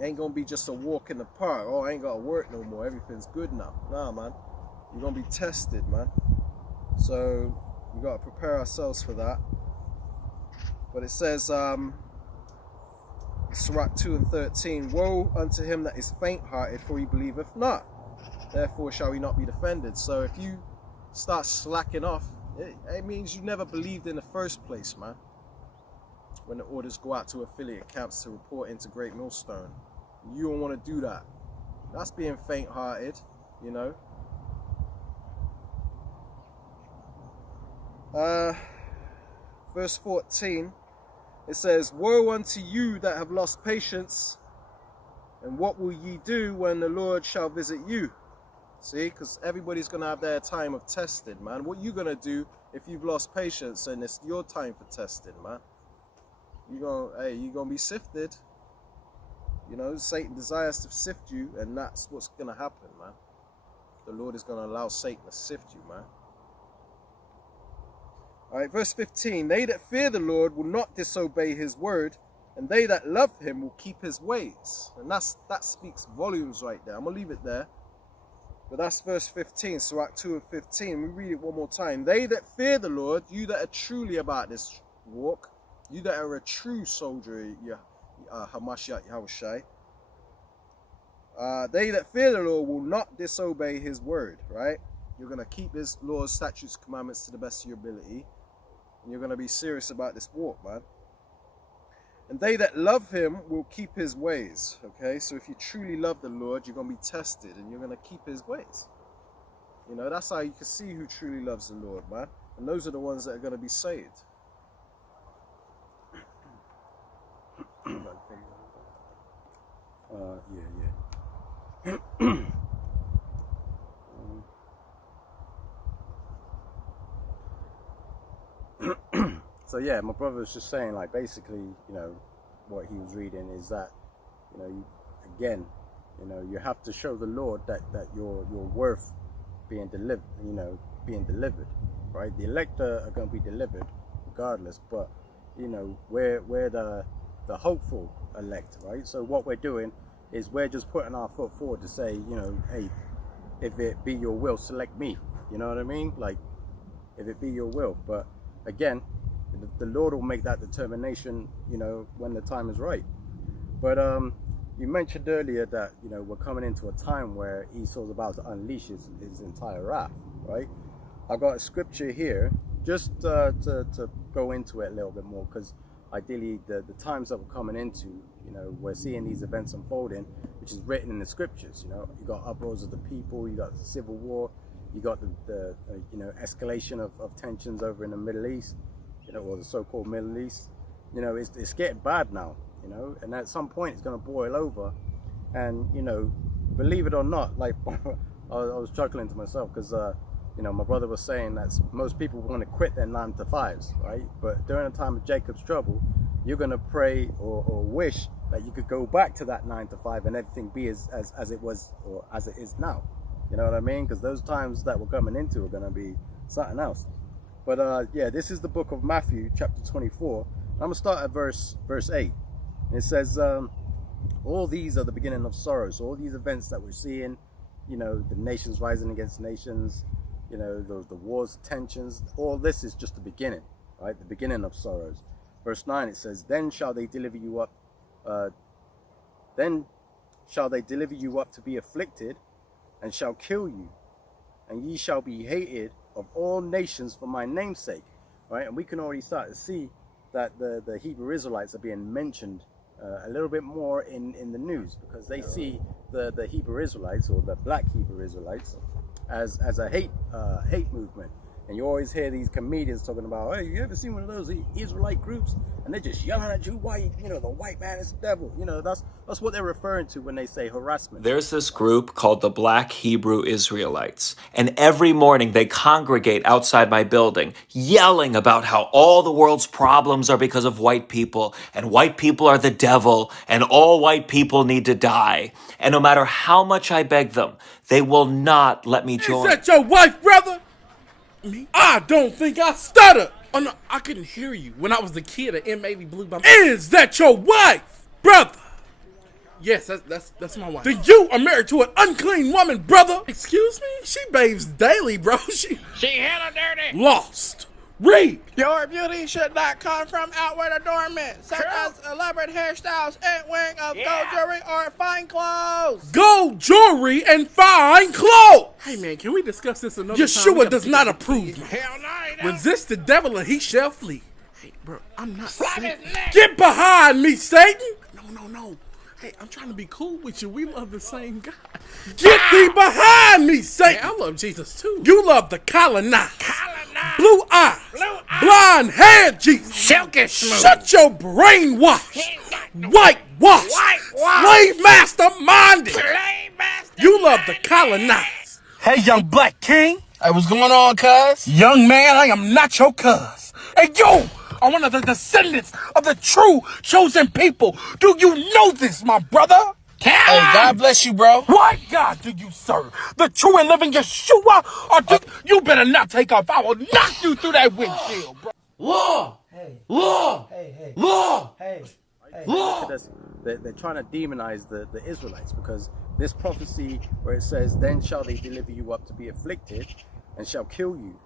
It ain't going to be just a walk in the park. Oh, I ain't got to work no more. Everything's good now. Nah, man. You're going to be tested, man. So we got to prepare ourselves for that. But it says, Sirach 2 and 13, woe unto him that is faint-hearted, for he believeth not. Therefore shall he not be defended. So if you start slacking off, it means you never believed in the first place, man. When the orders go out to affiliate camps to report into Great Millstone, you don't want to do that. That's being faint-hearted, you know. Verse 14. It says, woe unto you that have lost patience, and what will ye do when the Lord shall visit you? See, because everybody's going to have their time of testing, man. What you going to do if you've lost patience and it's your time for testing, man? You're going to be sifted. You know, Satan desires to sift you, and that's what's going to happen, man. The Lord is going to allow Satan to sift you, man. All right, verse 15, they that fear the Lord will not disobey his word, and they that love him will keep his ways. And that speaks volumes right there. I'm going to leave it there. But that's verse 15, Sirach 2 and 15. We read it one more time. They that fear the Lord, you that are truly about this walk, you that are a true soldier, Hamashiach Yahushai, they that fear the Lord will not disobey his word, right? You're going to keep his laws, statutes, commandments to the best of your ability. And you're going to be serious about this walk, man. And they that love him will keep his ways, okay? So if you truly love the Lord, you're going to be tested and you're going to keep his ways. You know, that's how you can see who truly loves the Lord, man. And those are the ones that are going to be saved. So yeah, my brother was just saying, like, basically, you know, what he was reading is that, you know, you have to show the Lord that you're worth being delivered, right? The elect are going to be delivered regardless, but, you know, we're the hopeful elect, right? So what we're doing is we're just putting our foot forward to say, you know, hey, if it be your will, select me. You know what I mean? Like, if it be your will. But again, the Lord will make that determination, you know, when the time is right. But you mentioned earlier that, you know, we're coming into a time where Esau's about to unleash his entire wrath, right? I got a scripture here just to go into it a little bit more, because ideally the times that we're coming into, you know, we're seeing these events unfolding, which is written in the scriptures. You know, you got uproars of the people, you got the civil war, you got the you know, escalation of tensions over in the Middle East, you know, or the so-called Middle East. You know, it's getting bad now, you know, and at some point it's going to boil over. And, you know, believe it or not, like, I was chuckling to myself because, you know, my brother was saying that most people want to quit their 9-to-5s, right? But during the time of Jacob's trouble, you're going to pray or wish that you could go back to that 9-to-5 and everything be as it was or as it is now. You know what I mean? Because those times that we're coming into are going to be something else. But yeah, this is the book of Matthew, chapter 24. I'm going to start at verse 8. It says, all these are the beginning of sorrows. So all these events that we're seeing, you know, the nations rising against nations, you know, the wars, tensions, all this is just the beginning, right? The beginning of sorrows. Verse 9, it says, then shall they deliver you up to be afflicted, and shall kill you, and ye shall be hated of all nations for my name's sake, right? And we can already start to see that the Hebrew Israelites are being mentioned a little bit more in the news, because they see the Hebrew Israelites, or the black Hebrew Israelites, as a hate movement. And you always hear these comedians talking about, hey, you ever seen one of those Israelite groups? And they're just yelling at you, why, you know, the white man is the devil. You know, that's what they're referring to when they say harassment. There's this group called the Black Hebrew Israelites, and every morning they congregate outside my building, yelling about how all the world's problems are because of white people, and white people are the devil, and all white people need to die. And no matter how much I beg them, they will not let me join. Is that your wife, brother? Me? I don't think I stutter. Oh no, I couldn't hear you. When I was a kid, an M80 blew by. Is that your wife, brother? Yes, that's my wife. Then you are married to an unclean woman, brother. Excuse me? She bathes daily, bro. She hella dirty. Lost. Read. Your beauty should not come from outward adornment, such as elaborate hairstyles and wearing of gold jewelry or fine clothes. Gold jewelry and fine clothes. Hey man, can we discuss this another time? Yeshua does not approve. Hell no. Resist the devil and he shall flee. Hey bro, I'm not Satan. Get behind me, Satan. No. Hey, I'm trying to be cool with you. We love the same God. Get thee behind me, Satan. Hey, I love Jesus too. You love the colonized. Blue eyes. Blonde hair Jesus. Silky smooth. Shut your brainwash. Whitewash. Slave master minded. You love the colonized. Hey, young black king. Hey, what's going on, cuz? Young man, I am not your cuz. Hey, you are one of the descendants of the true chosen people. Do you know this, my brother? Hey, God bless you, bro. What God do you serve? The true and living Yeshua? Or do you better not take off. I will knock you through that windshield, bro. Law. Hey. Law. Hey. Law. Hey. They're trying to demonize the Israelites, because this prophecy where it says, then shall they deliver you up to be afflicted, and shall kill you,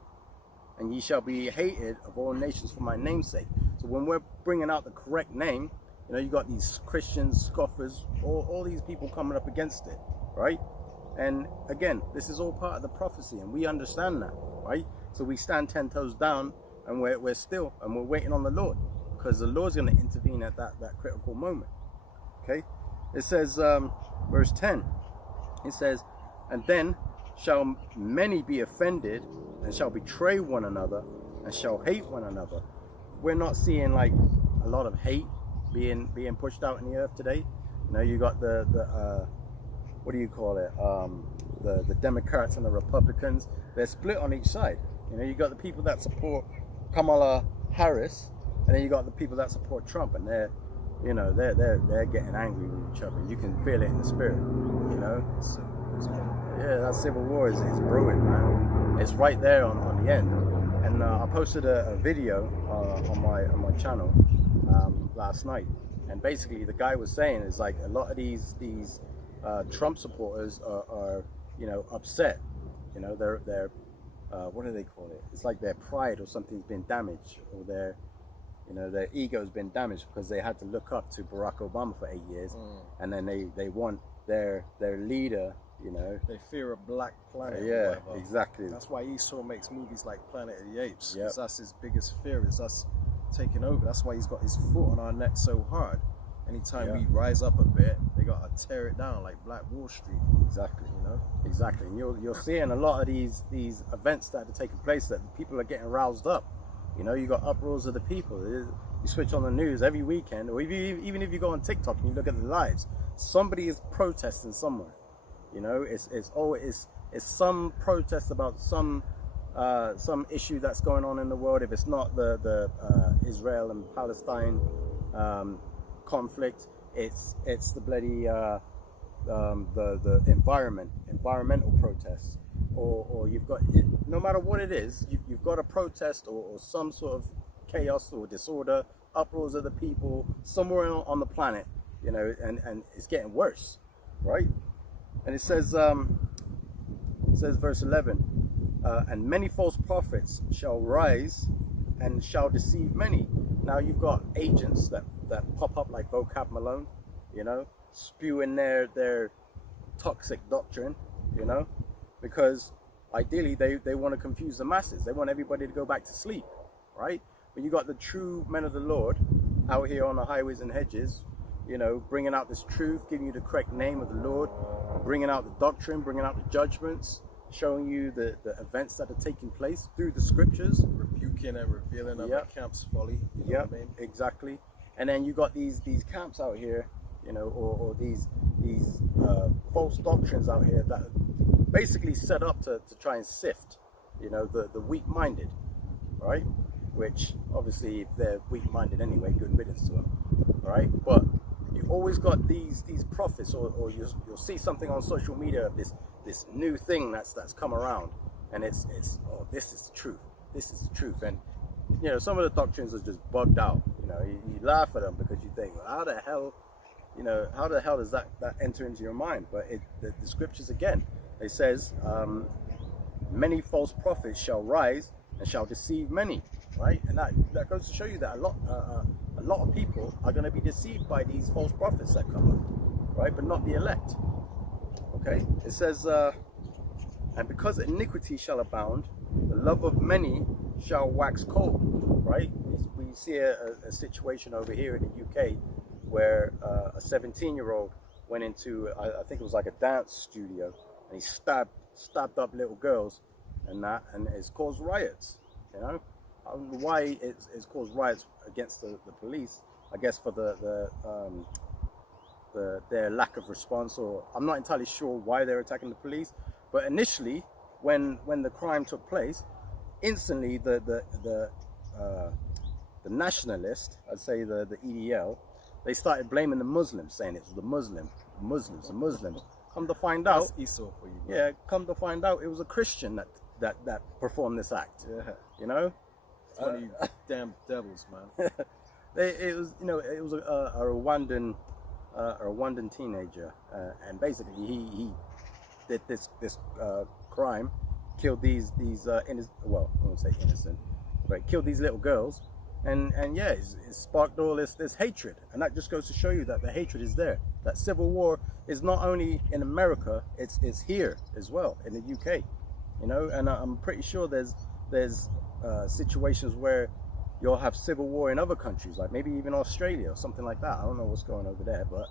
and ye shall be hated of all nations for my name's sake. So when we're bringing out the correct name, you know, you got these Christians, scoffers, all these people coming up against it, right? And again, this is all part of the prophecy, and we understand that, right? So we stand 10 toes down, and we're still, and we're waiting on the Lord, because the Lord's going to intervene at that critical moment. Okay, it says, verse 10, it says, and then shall many be offended, and shall betray one another, and shall hate one another. We're not seeing like a lot of hate being pushed out in the earth today. You know, you got the what do you call it? The Democrats and the Republicans. They're split on each side. You know, you got the people that support Kamala Harris, and then you got the people that support Trump, and they're getting angry with each other. You can feel it in the spirit. You know, yeah, that civil war is brewing, man. It's right there on the end. And I posted a video on my channel last night, and basically the guy was saying is like a lot of these Trump supporters are upset. You know, they're what do they call it? It's like their pride or something's been damaged, or their ego's been damaged, because they had to look up to Barack Obama for 8 years, and then they want their leader. You know, they fear a black planet. Yeah, exactly. That's why Esau makes movies like Planet of the Apes. Yep. Because that's his biggest fear, is us taking over. That's why he's got his foot on our neck so hard. Anytime we rise up a bit, they gotta tear it down like Black Wall Street. Exactly. You know. Exactly. And you're seeing a lot of these events that are taking place, that people are getting roused up. You know, you got uproars of the people. You switch on the news every weekend, or even if you go on TikTok and you look at the lives, somebody is protesting somewhere. You know, it's some protest about some issue that's going on in the world. If it's not the Israel and Palestine conflict, it's the bloody the environmental protests, or you've got, no matter what it is, you've got a protest or some sort of chaos or disorder, uproars of the people somewhere on the planet. You know, and it's getting worse, right? And it says verse 11, and many false prophets shall rise and shall deceive many. Now you've got agents that pop up like Vocab Malone, you know, spewing their toxic doctrine, you know, because ideally they want to confuse the masses. They want everybody to go back to sleep, right? But you got the true men of the Lord out here on the highways and hedges, you know, bringing out this truth, giving you the correct name of the Lord, bringing out the doctrine, bringing out the judgments, showing you the events that are taking place through the scriptures, rebuking and revealing of the camp's folly. You know what I mean? Exactly. And then you got these camps out here, you know, or these false doctrines out here that are basically set up to try and sift, you know, the weak-minded, right? Which obviously, if they're weak-minded anyway, good riddance to them, right? But you always got these prophets, or you'll see something on social media of this new thing that's come around, and it's this is the truth. This is the truth. And you know, some of the doctrines are just bugged out. You know, you laugh at them because you think, well, how the hell does that enter into your mind? But the scriptures again, it says, many false prophets shall rise and shall deceive many, right? And that goes to show you that a lot of people are going to be deceived by these false prophets that come up, right? But not the elect. Okay, it says, and because iniquity shall abound, the love of many shall wax cold, right? We see a situation over here in the UK where a 17-year-old went into, I think it was like a dance studio, and he stabbed up little girls, and it's caused riots. You know, I don't know why it's caused riots against the police. I guess for their lack of response, or I'm not entirely sure why they're attacking the police. But initially, when the crime took place, instantly the nationalist, I'd say the EDL, they started blaming the Muslims, saying it was the Muslims. Come to find out, that's Esau for you, bro. Yeah, come to find out, it was a Christian that performed this act. Yeah, you know, it's one of you damn devils, man. It was a Rwandan a Rwandan teenager, and basically he did this crime, killed these well, I won't say innocent, but killed these little girls, and yeah, it sparked all this hatred, and that just goes to show you that the hatred is there. That civil war is not only in America, it's here as well in the UK, you know. And I'm pretty sure there's situations where you'll have civil war in other countries, like maybe even Australia or something like that. I don't know what's going over there, but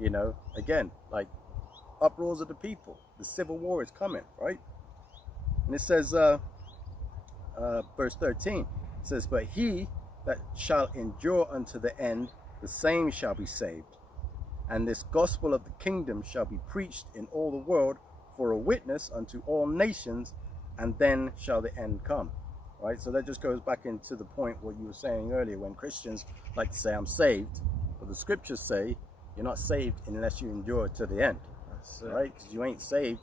you know, again, like uproars of the people. The civil war is coming, right? And it says, verse 13, it says, "But he that shall endure unto the end, the same shall be saved. And this gospel of the kingdom shall be preached in all the world for a witness unto all nations, and then shall the end come." Right? So that just goes back into the point what you were saying earlier, when Christians like to say, "I'm saved," but the scriptures say you're not saved unless you endure to the end. Right? Because you ain't saved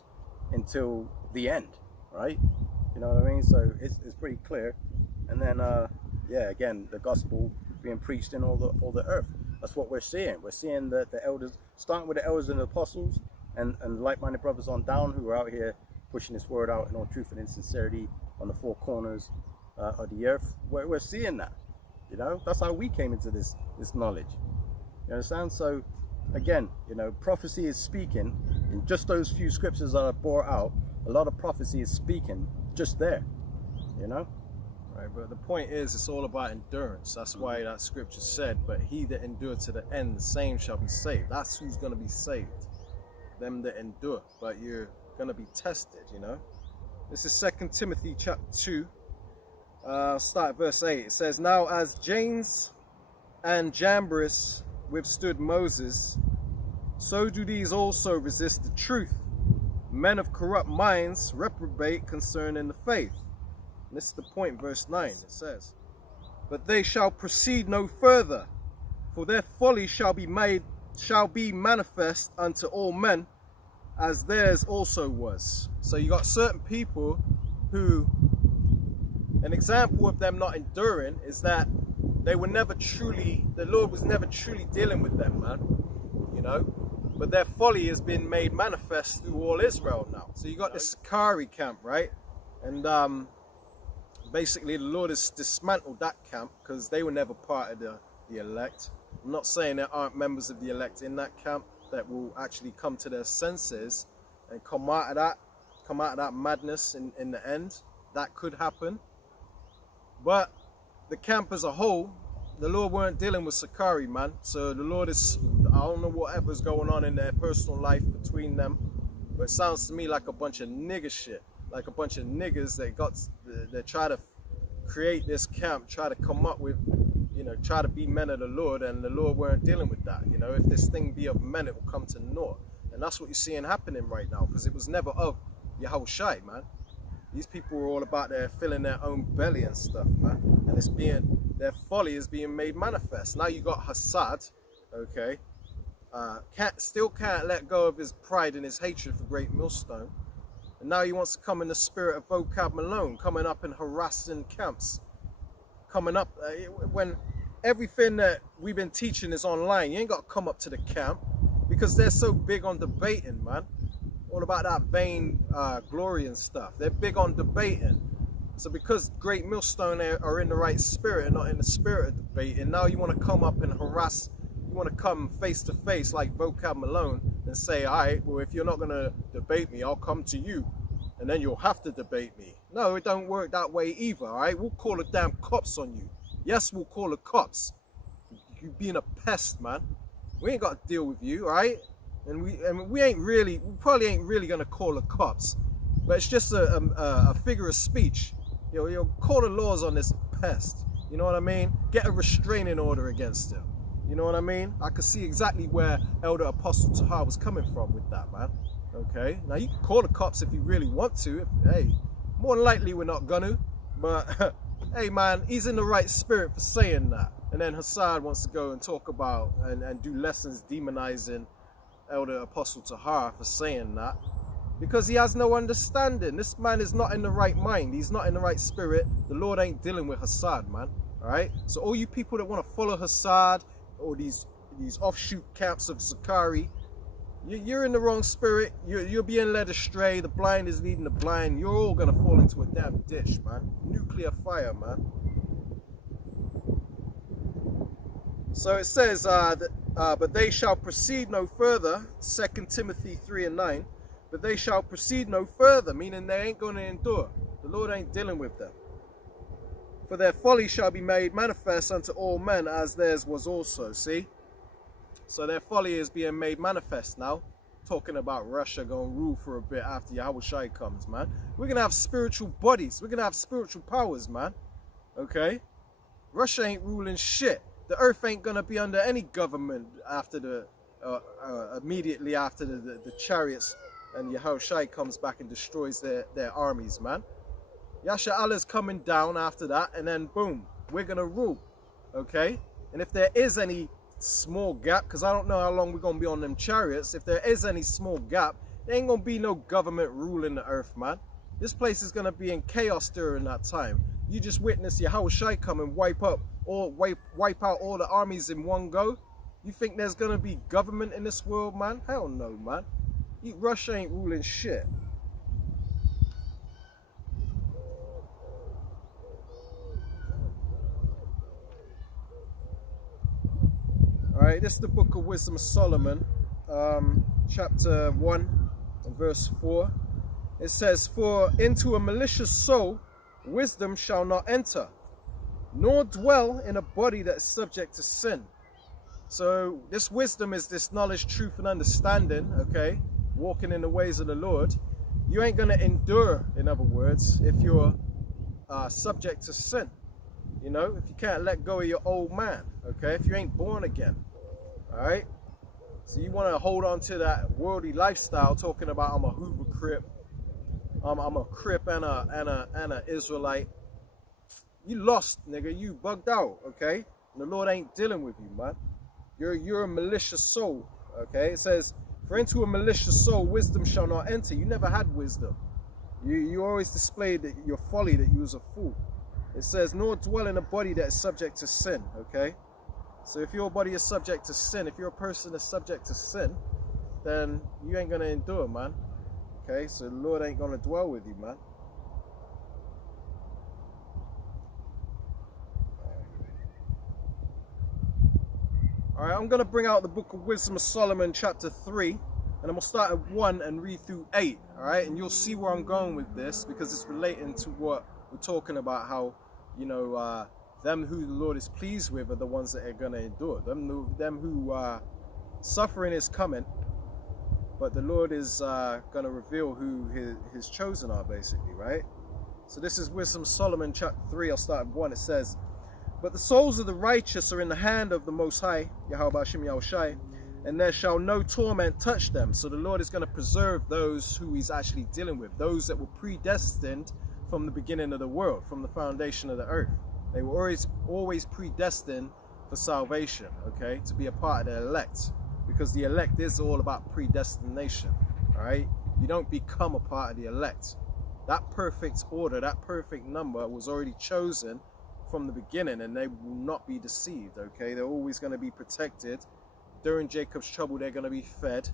until the end, right? You know what I mean? So it's pretty clear. And then yeah, again, the gospel being preached in all the earth. That's what we're seeing. We're seeing the elders, starting with the elders and the apostles, and like-minded brothers on down, who are out here pushing this word out in all truth and in sincerity on the four corners of the earth. We're seeing that. You know, that's how we came into this knowledge. You understand? So again, you know, prophecy is speaking in just those few scriptures that I brought out. A lot of prophecy is speaking just there, you know. Right, but the point is, it's all about endurance. That's why that scripture said, "But he that endured to the end, the same shall be saved." That's who's going to be saved, them that endure. But you're going to be tested, you know. This is 2 Timothy chapter 2. Start at verse 8. It says, "Now as Jannes and Jambres withstood Moses, so do these also resist the truth. Men of corrupt minds reprobate concerning the faith." And this is the point, verse 9. It says, "But they shall proceed no further, for their folly shall be manifest unto all men, as theirs also was." So you got certain people who, an example of them not enduring is that they were never truly, the Lord was never truly dealing with them, man, you know. But their folly has been made manifest through all Israel now. So you got the Sakari camp, right? And basically the Lord has dismantled that camp because they were never part of the elect. I'm not saying there aren't members of the elect in that camp that will actually come to their senses and come out of that madness in the end. That could happen. But the camp as a whole, the Lord weren't dealing with Sakari, man. So the Lord is, I don't know whatever's going on in their personal life between them, but it sounds to me like a bunch of nigger shit. Like a bunch of niggers that try to create this camp, try to come up with, you know, try to be men of the Lord, and the Lord weren't dealing with that. You know, if this thing be of men, it will come to naught. And that's what you're seeing happening right now, because it was never of Yahushai, man. These people were all about their filling their own belly and stuff, man. And their folly is being made manifest. Now you got Hassad, okay, still can't let go of his pride and his hatred for Great Millstone. And now he wants to come in the spirit of Vocab Malone, coming up and harassing camps. Coming up, when everything that we've been teaching is online, you ain't got to come up to the camp, because they're so big on debating, man. All about that vain glory and stuff. They're big on debating. So because Great Millstone are in the right spirit and not in the spirit of debating, now you want to come up and harass, you want to come face to face like Vocab Malone and say, all right, well, if you're not going to debate me, I'll come to you and then you'll have to debate me. No, it don't work that way either, all right? We'll call the damn cops on you. Yes, we'll call the cops. You being a pest, man. We ain't got to deal with you, all right? And we probably ain't really going to call the cops. But it's just a figure of speech. You'll call the laws on this pest. You know what I mean? Get a restraining order against him. You know what I mean? I could see exactly where Elder Apostle Tahar was coming from with that, man. Okay? Now, you can call the cops if you really want to. Hey, more than likely we're not gonna. But, hey, man, he's in the right spirit for saying that. And then Hassad wants to go and talk about and do lessons demonizing Elder Apostle Tahar for saying that. Because he has no understanding. This man is not in the right mind. He's not in the right spirit. The Lord ain't dealing with Hassad, man. All right? So all you people that want to follow Hassad, or these these offshoot camps of Zakari. You're in the wrong spirit. You're being led astray. The blind is leading the blind. You're all gonna fall into a damn ditch, man. Nuclear fire, man. So it says, but they shall proceed no further. 2 Timothy 3:9. But they shall proceed no further, meaning they ain't gonna endure. The Lord ain't dealing with them. For their folly shall be made manifest unto all men, as theirs was also. See? So their folly is being made manifest now. Talking about Russia going to rule for a bit after Yahushua comes, man. We're going to have spiritual bodies. We're going to have spiritual powers, man. Okay? Russia ain't ruling shit. The earth ain't going to be under any government after the immediately after the chariots and Yahushua comes back and destroys their armies, man. Yasha Allah's coming down after that, and then boom, we're going to rule. Okay? And if there is any small gap, because I don't know how long we're going to be on them chariots, if there is any small gap, there ain't going to be no government ruling the earth, man. This place is going to be in chaos during that time. You just witness Yahushua come and wipe out all the armies in one go. You think there's going to be government in this world, man? Hell no, man. Russia ain't ruling shit. Alright, this is the book of Wisdom of Solomon, chapter 1 and verse 4. It says, for into a malicious soul wisdom shall not enter, nor dwell in a body that is subject to sin. So this wisdom is this knowledge, truth, and understanding, okay? Walking in the ways of the Lord. You ain't going to endure, in other words, if you're subject to sin. You know, if you can't let go of your old man, okay? If you ain't born again, all right? So you want to hold on to that worldly lifestyle, talking about I'm a Hoover Crip, I'm a Crip and a Israelite. You lost, nigga. You bugged out, okay? And the Lord ain't dealing with you, man. You're a malicious soul, okay? It says, for into a malicious soul wisdom shall not enter. You never had wisdom. You always displayed that your folly, that you was a fool. It says, nor dwell in a body that is subject to sin, okay? So if your body is subject to sin, if you're a person that's subject to sin, then you ain't going to endure, man. Okay, so the Lord ain't going to dwell with you, man. All right, I'm going to bring out the book of Wisdom of Solomon, chapter 3. And I'm going to start at 1 and read through 8. All right, and you'll see where I'm going with this, because it's relating to what we're talking about, how, you know, them who the Lord is pleased with are the ones that are going to endure. Them who suffering is coming, but the Lord is going to reveal who his chosen are, basically, right? So this is Wisdom Solomon chapter 3. I'll start at 1. It says, but the souls of the righteous are in the hand of the Most High, Yahweh Hashem Yahushai, and there shall no torment touch them. So the Lord is going to preserve those who he's actually dealing with, those that were predestined from the beginning of the world, from the foundation of the earth. They were always predestined for salvation, okay, to be a part of the elect, because the elect is all about predestination, all right? You don't become a part of the elect. That perfect order, that perfect number was already chosen from the beginning, and they will not be deceived, okay? They're always going to be protected. During Jacob's trouble, they're going to be fed,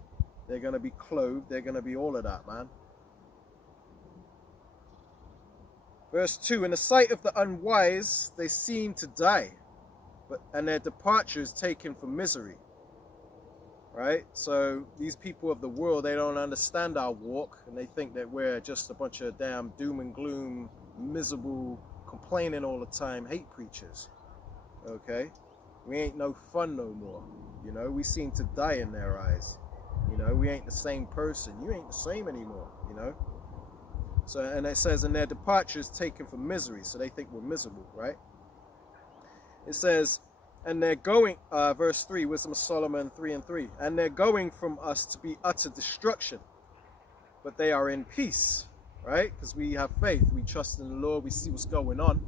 they're going to be clothed, they're going to be all of that, man. Verse 2, in the sight of the unwise, they seem to die, and their departure is taken for misery. Right? So these people of the world, they don't understand our walk, and they think that we're just a bunch of damn doom and gloom, miserable, complaining all the time, hate preachers. Okay? We ain't no fun no more. You know, we seem to die in their eyes. You know, we ain't the same person. You ain't the same anymore, you know? So, and it says, and their departure is taken for misery. So they think we're miserable, right? It says, and they're going, verse 3, Wisdom of Solomon 3 and 3. And they're going from us to be utter destruction. But they are in peace, right? Because we have faith. We trust in the Lord. We see what's going on.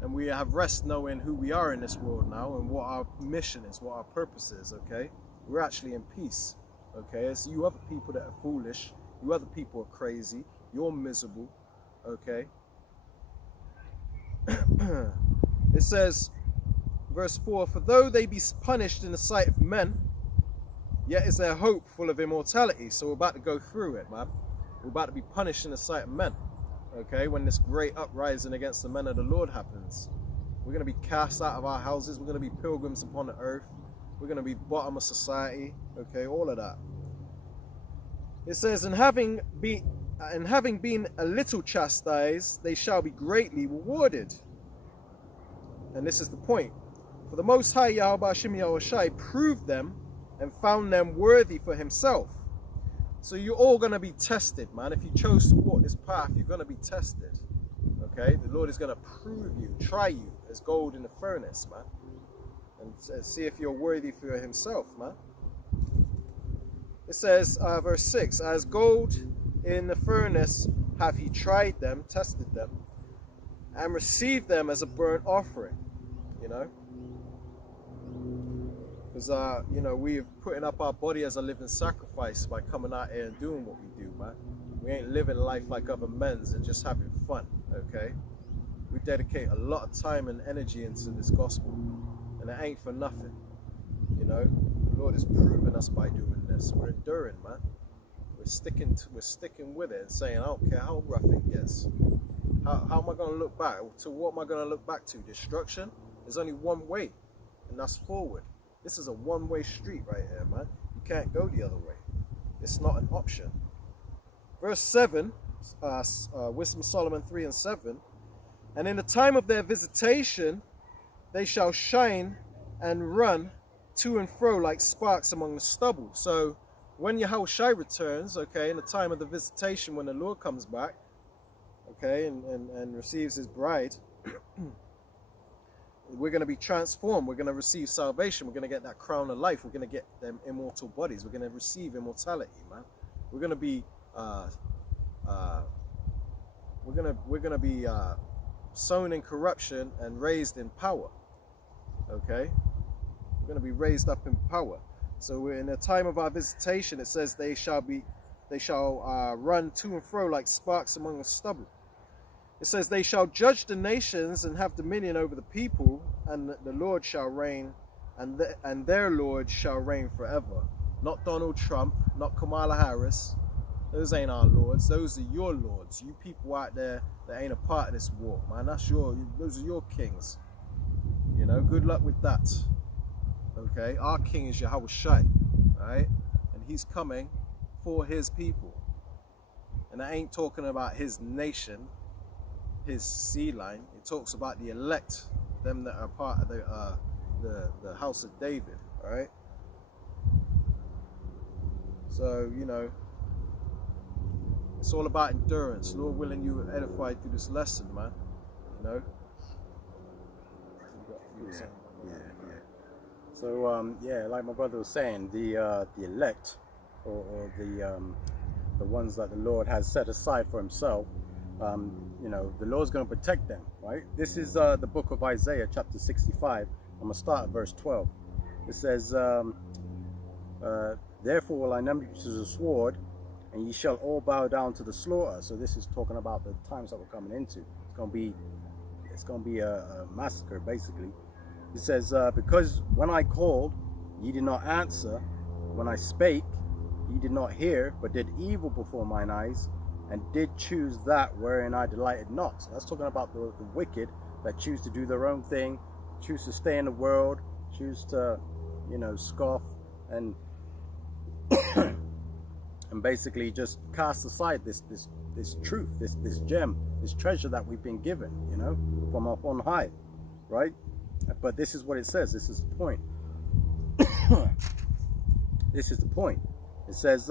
And we have rest knowing who we are in this world now and what our mission is, what our purpose is, okay? We're actually in peace, okay? So you other people that are foolish, you other people are crazy, you're miserable, okay? It says, verse 4, for though they be punished in the sight of men, yet is their hope full of immortality. So we're about to go through it, man. We're about to be punished in the sight of men. Okay, when this great uprising against the men of the Lord happens. We're going to be cast out of our houses. We're going to be pilgrims upon the earth. We're going to be bottom of society. Okay, all of that. It says, and having been a little chastised, they shall be greatly rewarded. And this is the point. For the Most High Yahweh Hashem Yahushai proved them and found them worthy for himself. So you're all going to be tested, man. If you chose to walk this path, you're going to be tested. Okay? The Lord is going to prove you, try you as gold in the furnace, man. And see if you're worthy for himself, man. It says, verse 6, as gold in the furnace have he tried them, tested them, and received them as a burnt offering, you know. Because, you know, we're putting up our body as a living sacrifice by coming out here and doing what we do, man. We ain't living life like other men's and just having fun, okay? We dedicate a lot of time and energy into this gospel, and it ain't for nothing, you know. The Lord has proven us by doing this. We're enduring, man. We're sticking with it and saying, I don't care how rough it gets. How am I going to look back? To what am I going to look back to? Destruction? There's only one way, and that's forward. This is a one-way street right here, man. You can't go the other way. It's not an option. Verse 7, Wisdom of Solomon 3 and 7, and in the time of their visitation, they shall shine and run to and fro like sparks among the stubble. So when Yahushua returns, okay, in the time of the visitation, when the Lord comes back, okay, and receives his bride, we're going to be transformed. We're going to receive salvation. We're going to get that crown of life. We're going to get them immortal bodies. We're going to receive immortality, man. We're going to be we're going to be sown in corruption and raised in power. Okay, we're going to be raised up in power. So we're in the time of our visitation. It says they shall run to and fro like sparks among the stubble. It says they shall judge the nations and have dominion over the people, and the Lord shall reign, and their Lord shall reign forever. Not Donald Trump, not Kamala Harris. Those ain't our lords. Those are your lords. You people out there that ain't a part of this walk, man. Those are your kings. You know, good luck with that. Okay, our king is Yahushua, right? And he's coming for his people. And I ain't talking about his nation, his seed line. It talks about the elect, them that are part of the house of David, all right? So, you know, it's all about endurance. Lord willing, you were edified through this lesson, man. You know? Yeah. So, yeah, like my brother was saying, the elect, or the ones that the Lord has set aside for himself, you know, the Lord's going to protect them, right? This is the book of Isaiah, chapter 65. I'm going to start at verse 12. It says, therefore will I number you to the sword, and ye shall all bow down to the slaughter. So this is talking about the times that we're coming into. It's going to be a massacre, basically. It says, because when I called, ye did not answer. When I spake, ye did not hear, but did evil before mine eyes, and did choose that wherein I delighted not. So that's talking about the wicked that choose to do their own thing, choose to stay in the world, choose to, you know, scoff and and basically just cast aside this truth, this gem, this treasure that we've been given, you know, from up on high, right? But this is what it says. This is the point. This is the point. It says,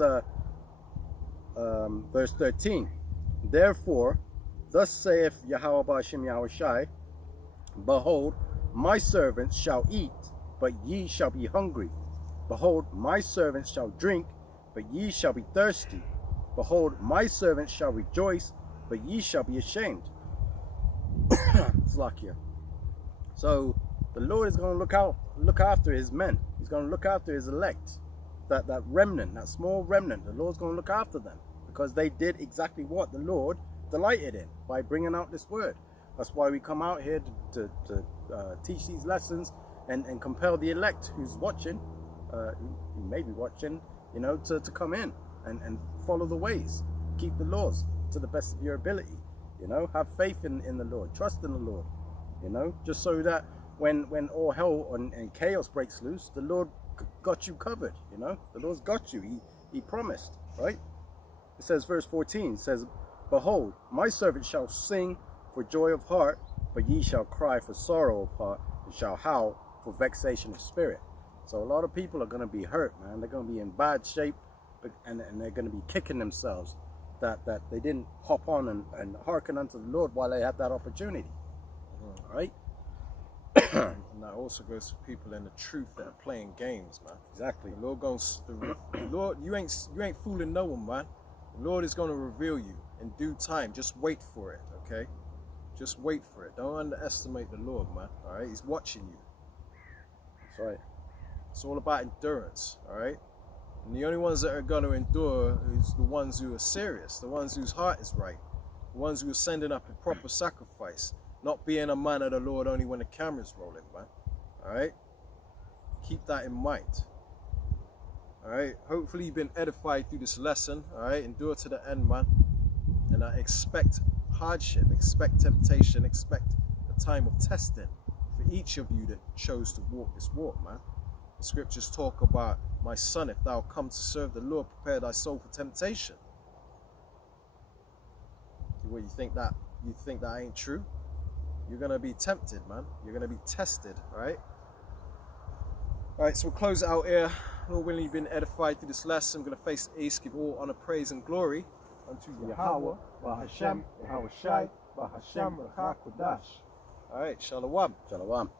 verse 13, therefore, thus saith Yahweh Ba'ashem Yahushai, behold, my servants shall eat, but ye shall be hungry. Behold, my servants shall drink, but ye shall be thirsty. Behold, my servants shall rejoice, but ye shall be ashamed. Slakia. So the Lord is going to look after his men. He's going to look after his elect. That remnant, that small remnant, the Lord's going to look after them, because they did exactly what the Lord delighted in by bringing out this word. That's why we come out here to teach these lessons and compel the elect who's watching, who may be watching, you know, to come in and follow the ways, keep the laws to the best of your ability, you know, have faith in the Lord, trust in the Lord, you know, just so that when all hell and chaos breaks loose, the Lord got you covered, you know, the Lord's got you, he promised, right? It says, verse 14 says, behold, my servant shall sing for joy of heart, but ye shall cry for sorrow of heart, and shall howl for vexation of spirit. So a lot of people are going to be hurt, man. They're going to be in bad shape, and they're going to be kicking themselves that they didn't hop on and hearken unto the Lord while they had that opportunity. All right? And that also goes for people in the truth that are playing games, man. Exactly. The Lord goes, the Lord, you ain't fooling no one, man. The Lord is going to reveal you in due time. Just wait for it, okay? Just wait for it. Don't underestimate the Lord, man. All right, He's watching you. That's right. It's all about endurance, all right? And the only ones that are going to endure is the ones who are serious, the ones whose heart is right, the ones who are sending up a proper sacrifice, not being a man of the Lord only when the camera's rolling, man. All right? Keep that in mind. All right? Hopefully you've been edified through this lesson, all right? Endure to the end, man. And I expect hardship, expect temptation, expect a time of testing for each of you that chose to walk this walk, man. The scriptures talk about, my son, if thou come to serve the Lord, prepare thy soul for temptation. What, you think that ain't true? You're gonna be tempted, man. You're gonna be tested, right? All right, so we'll close it out here. Lord willing, you've been edified through this lesson. I'm gonna face the east, give all honor, praise, and glory unto Yahweh, Bahashem, Yahawashi, Bahashem, Rachakodash. All right, Shalom. Shalom.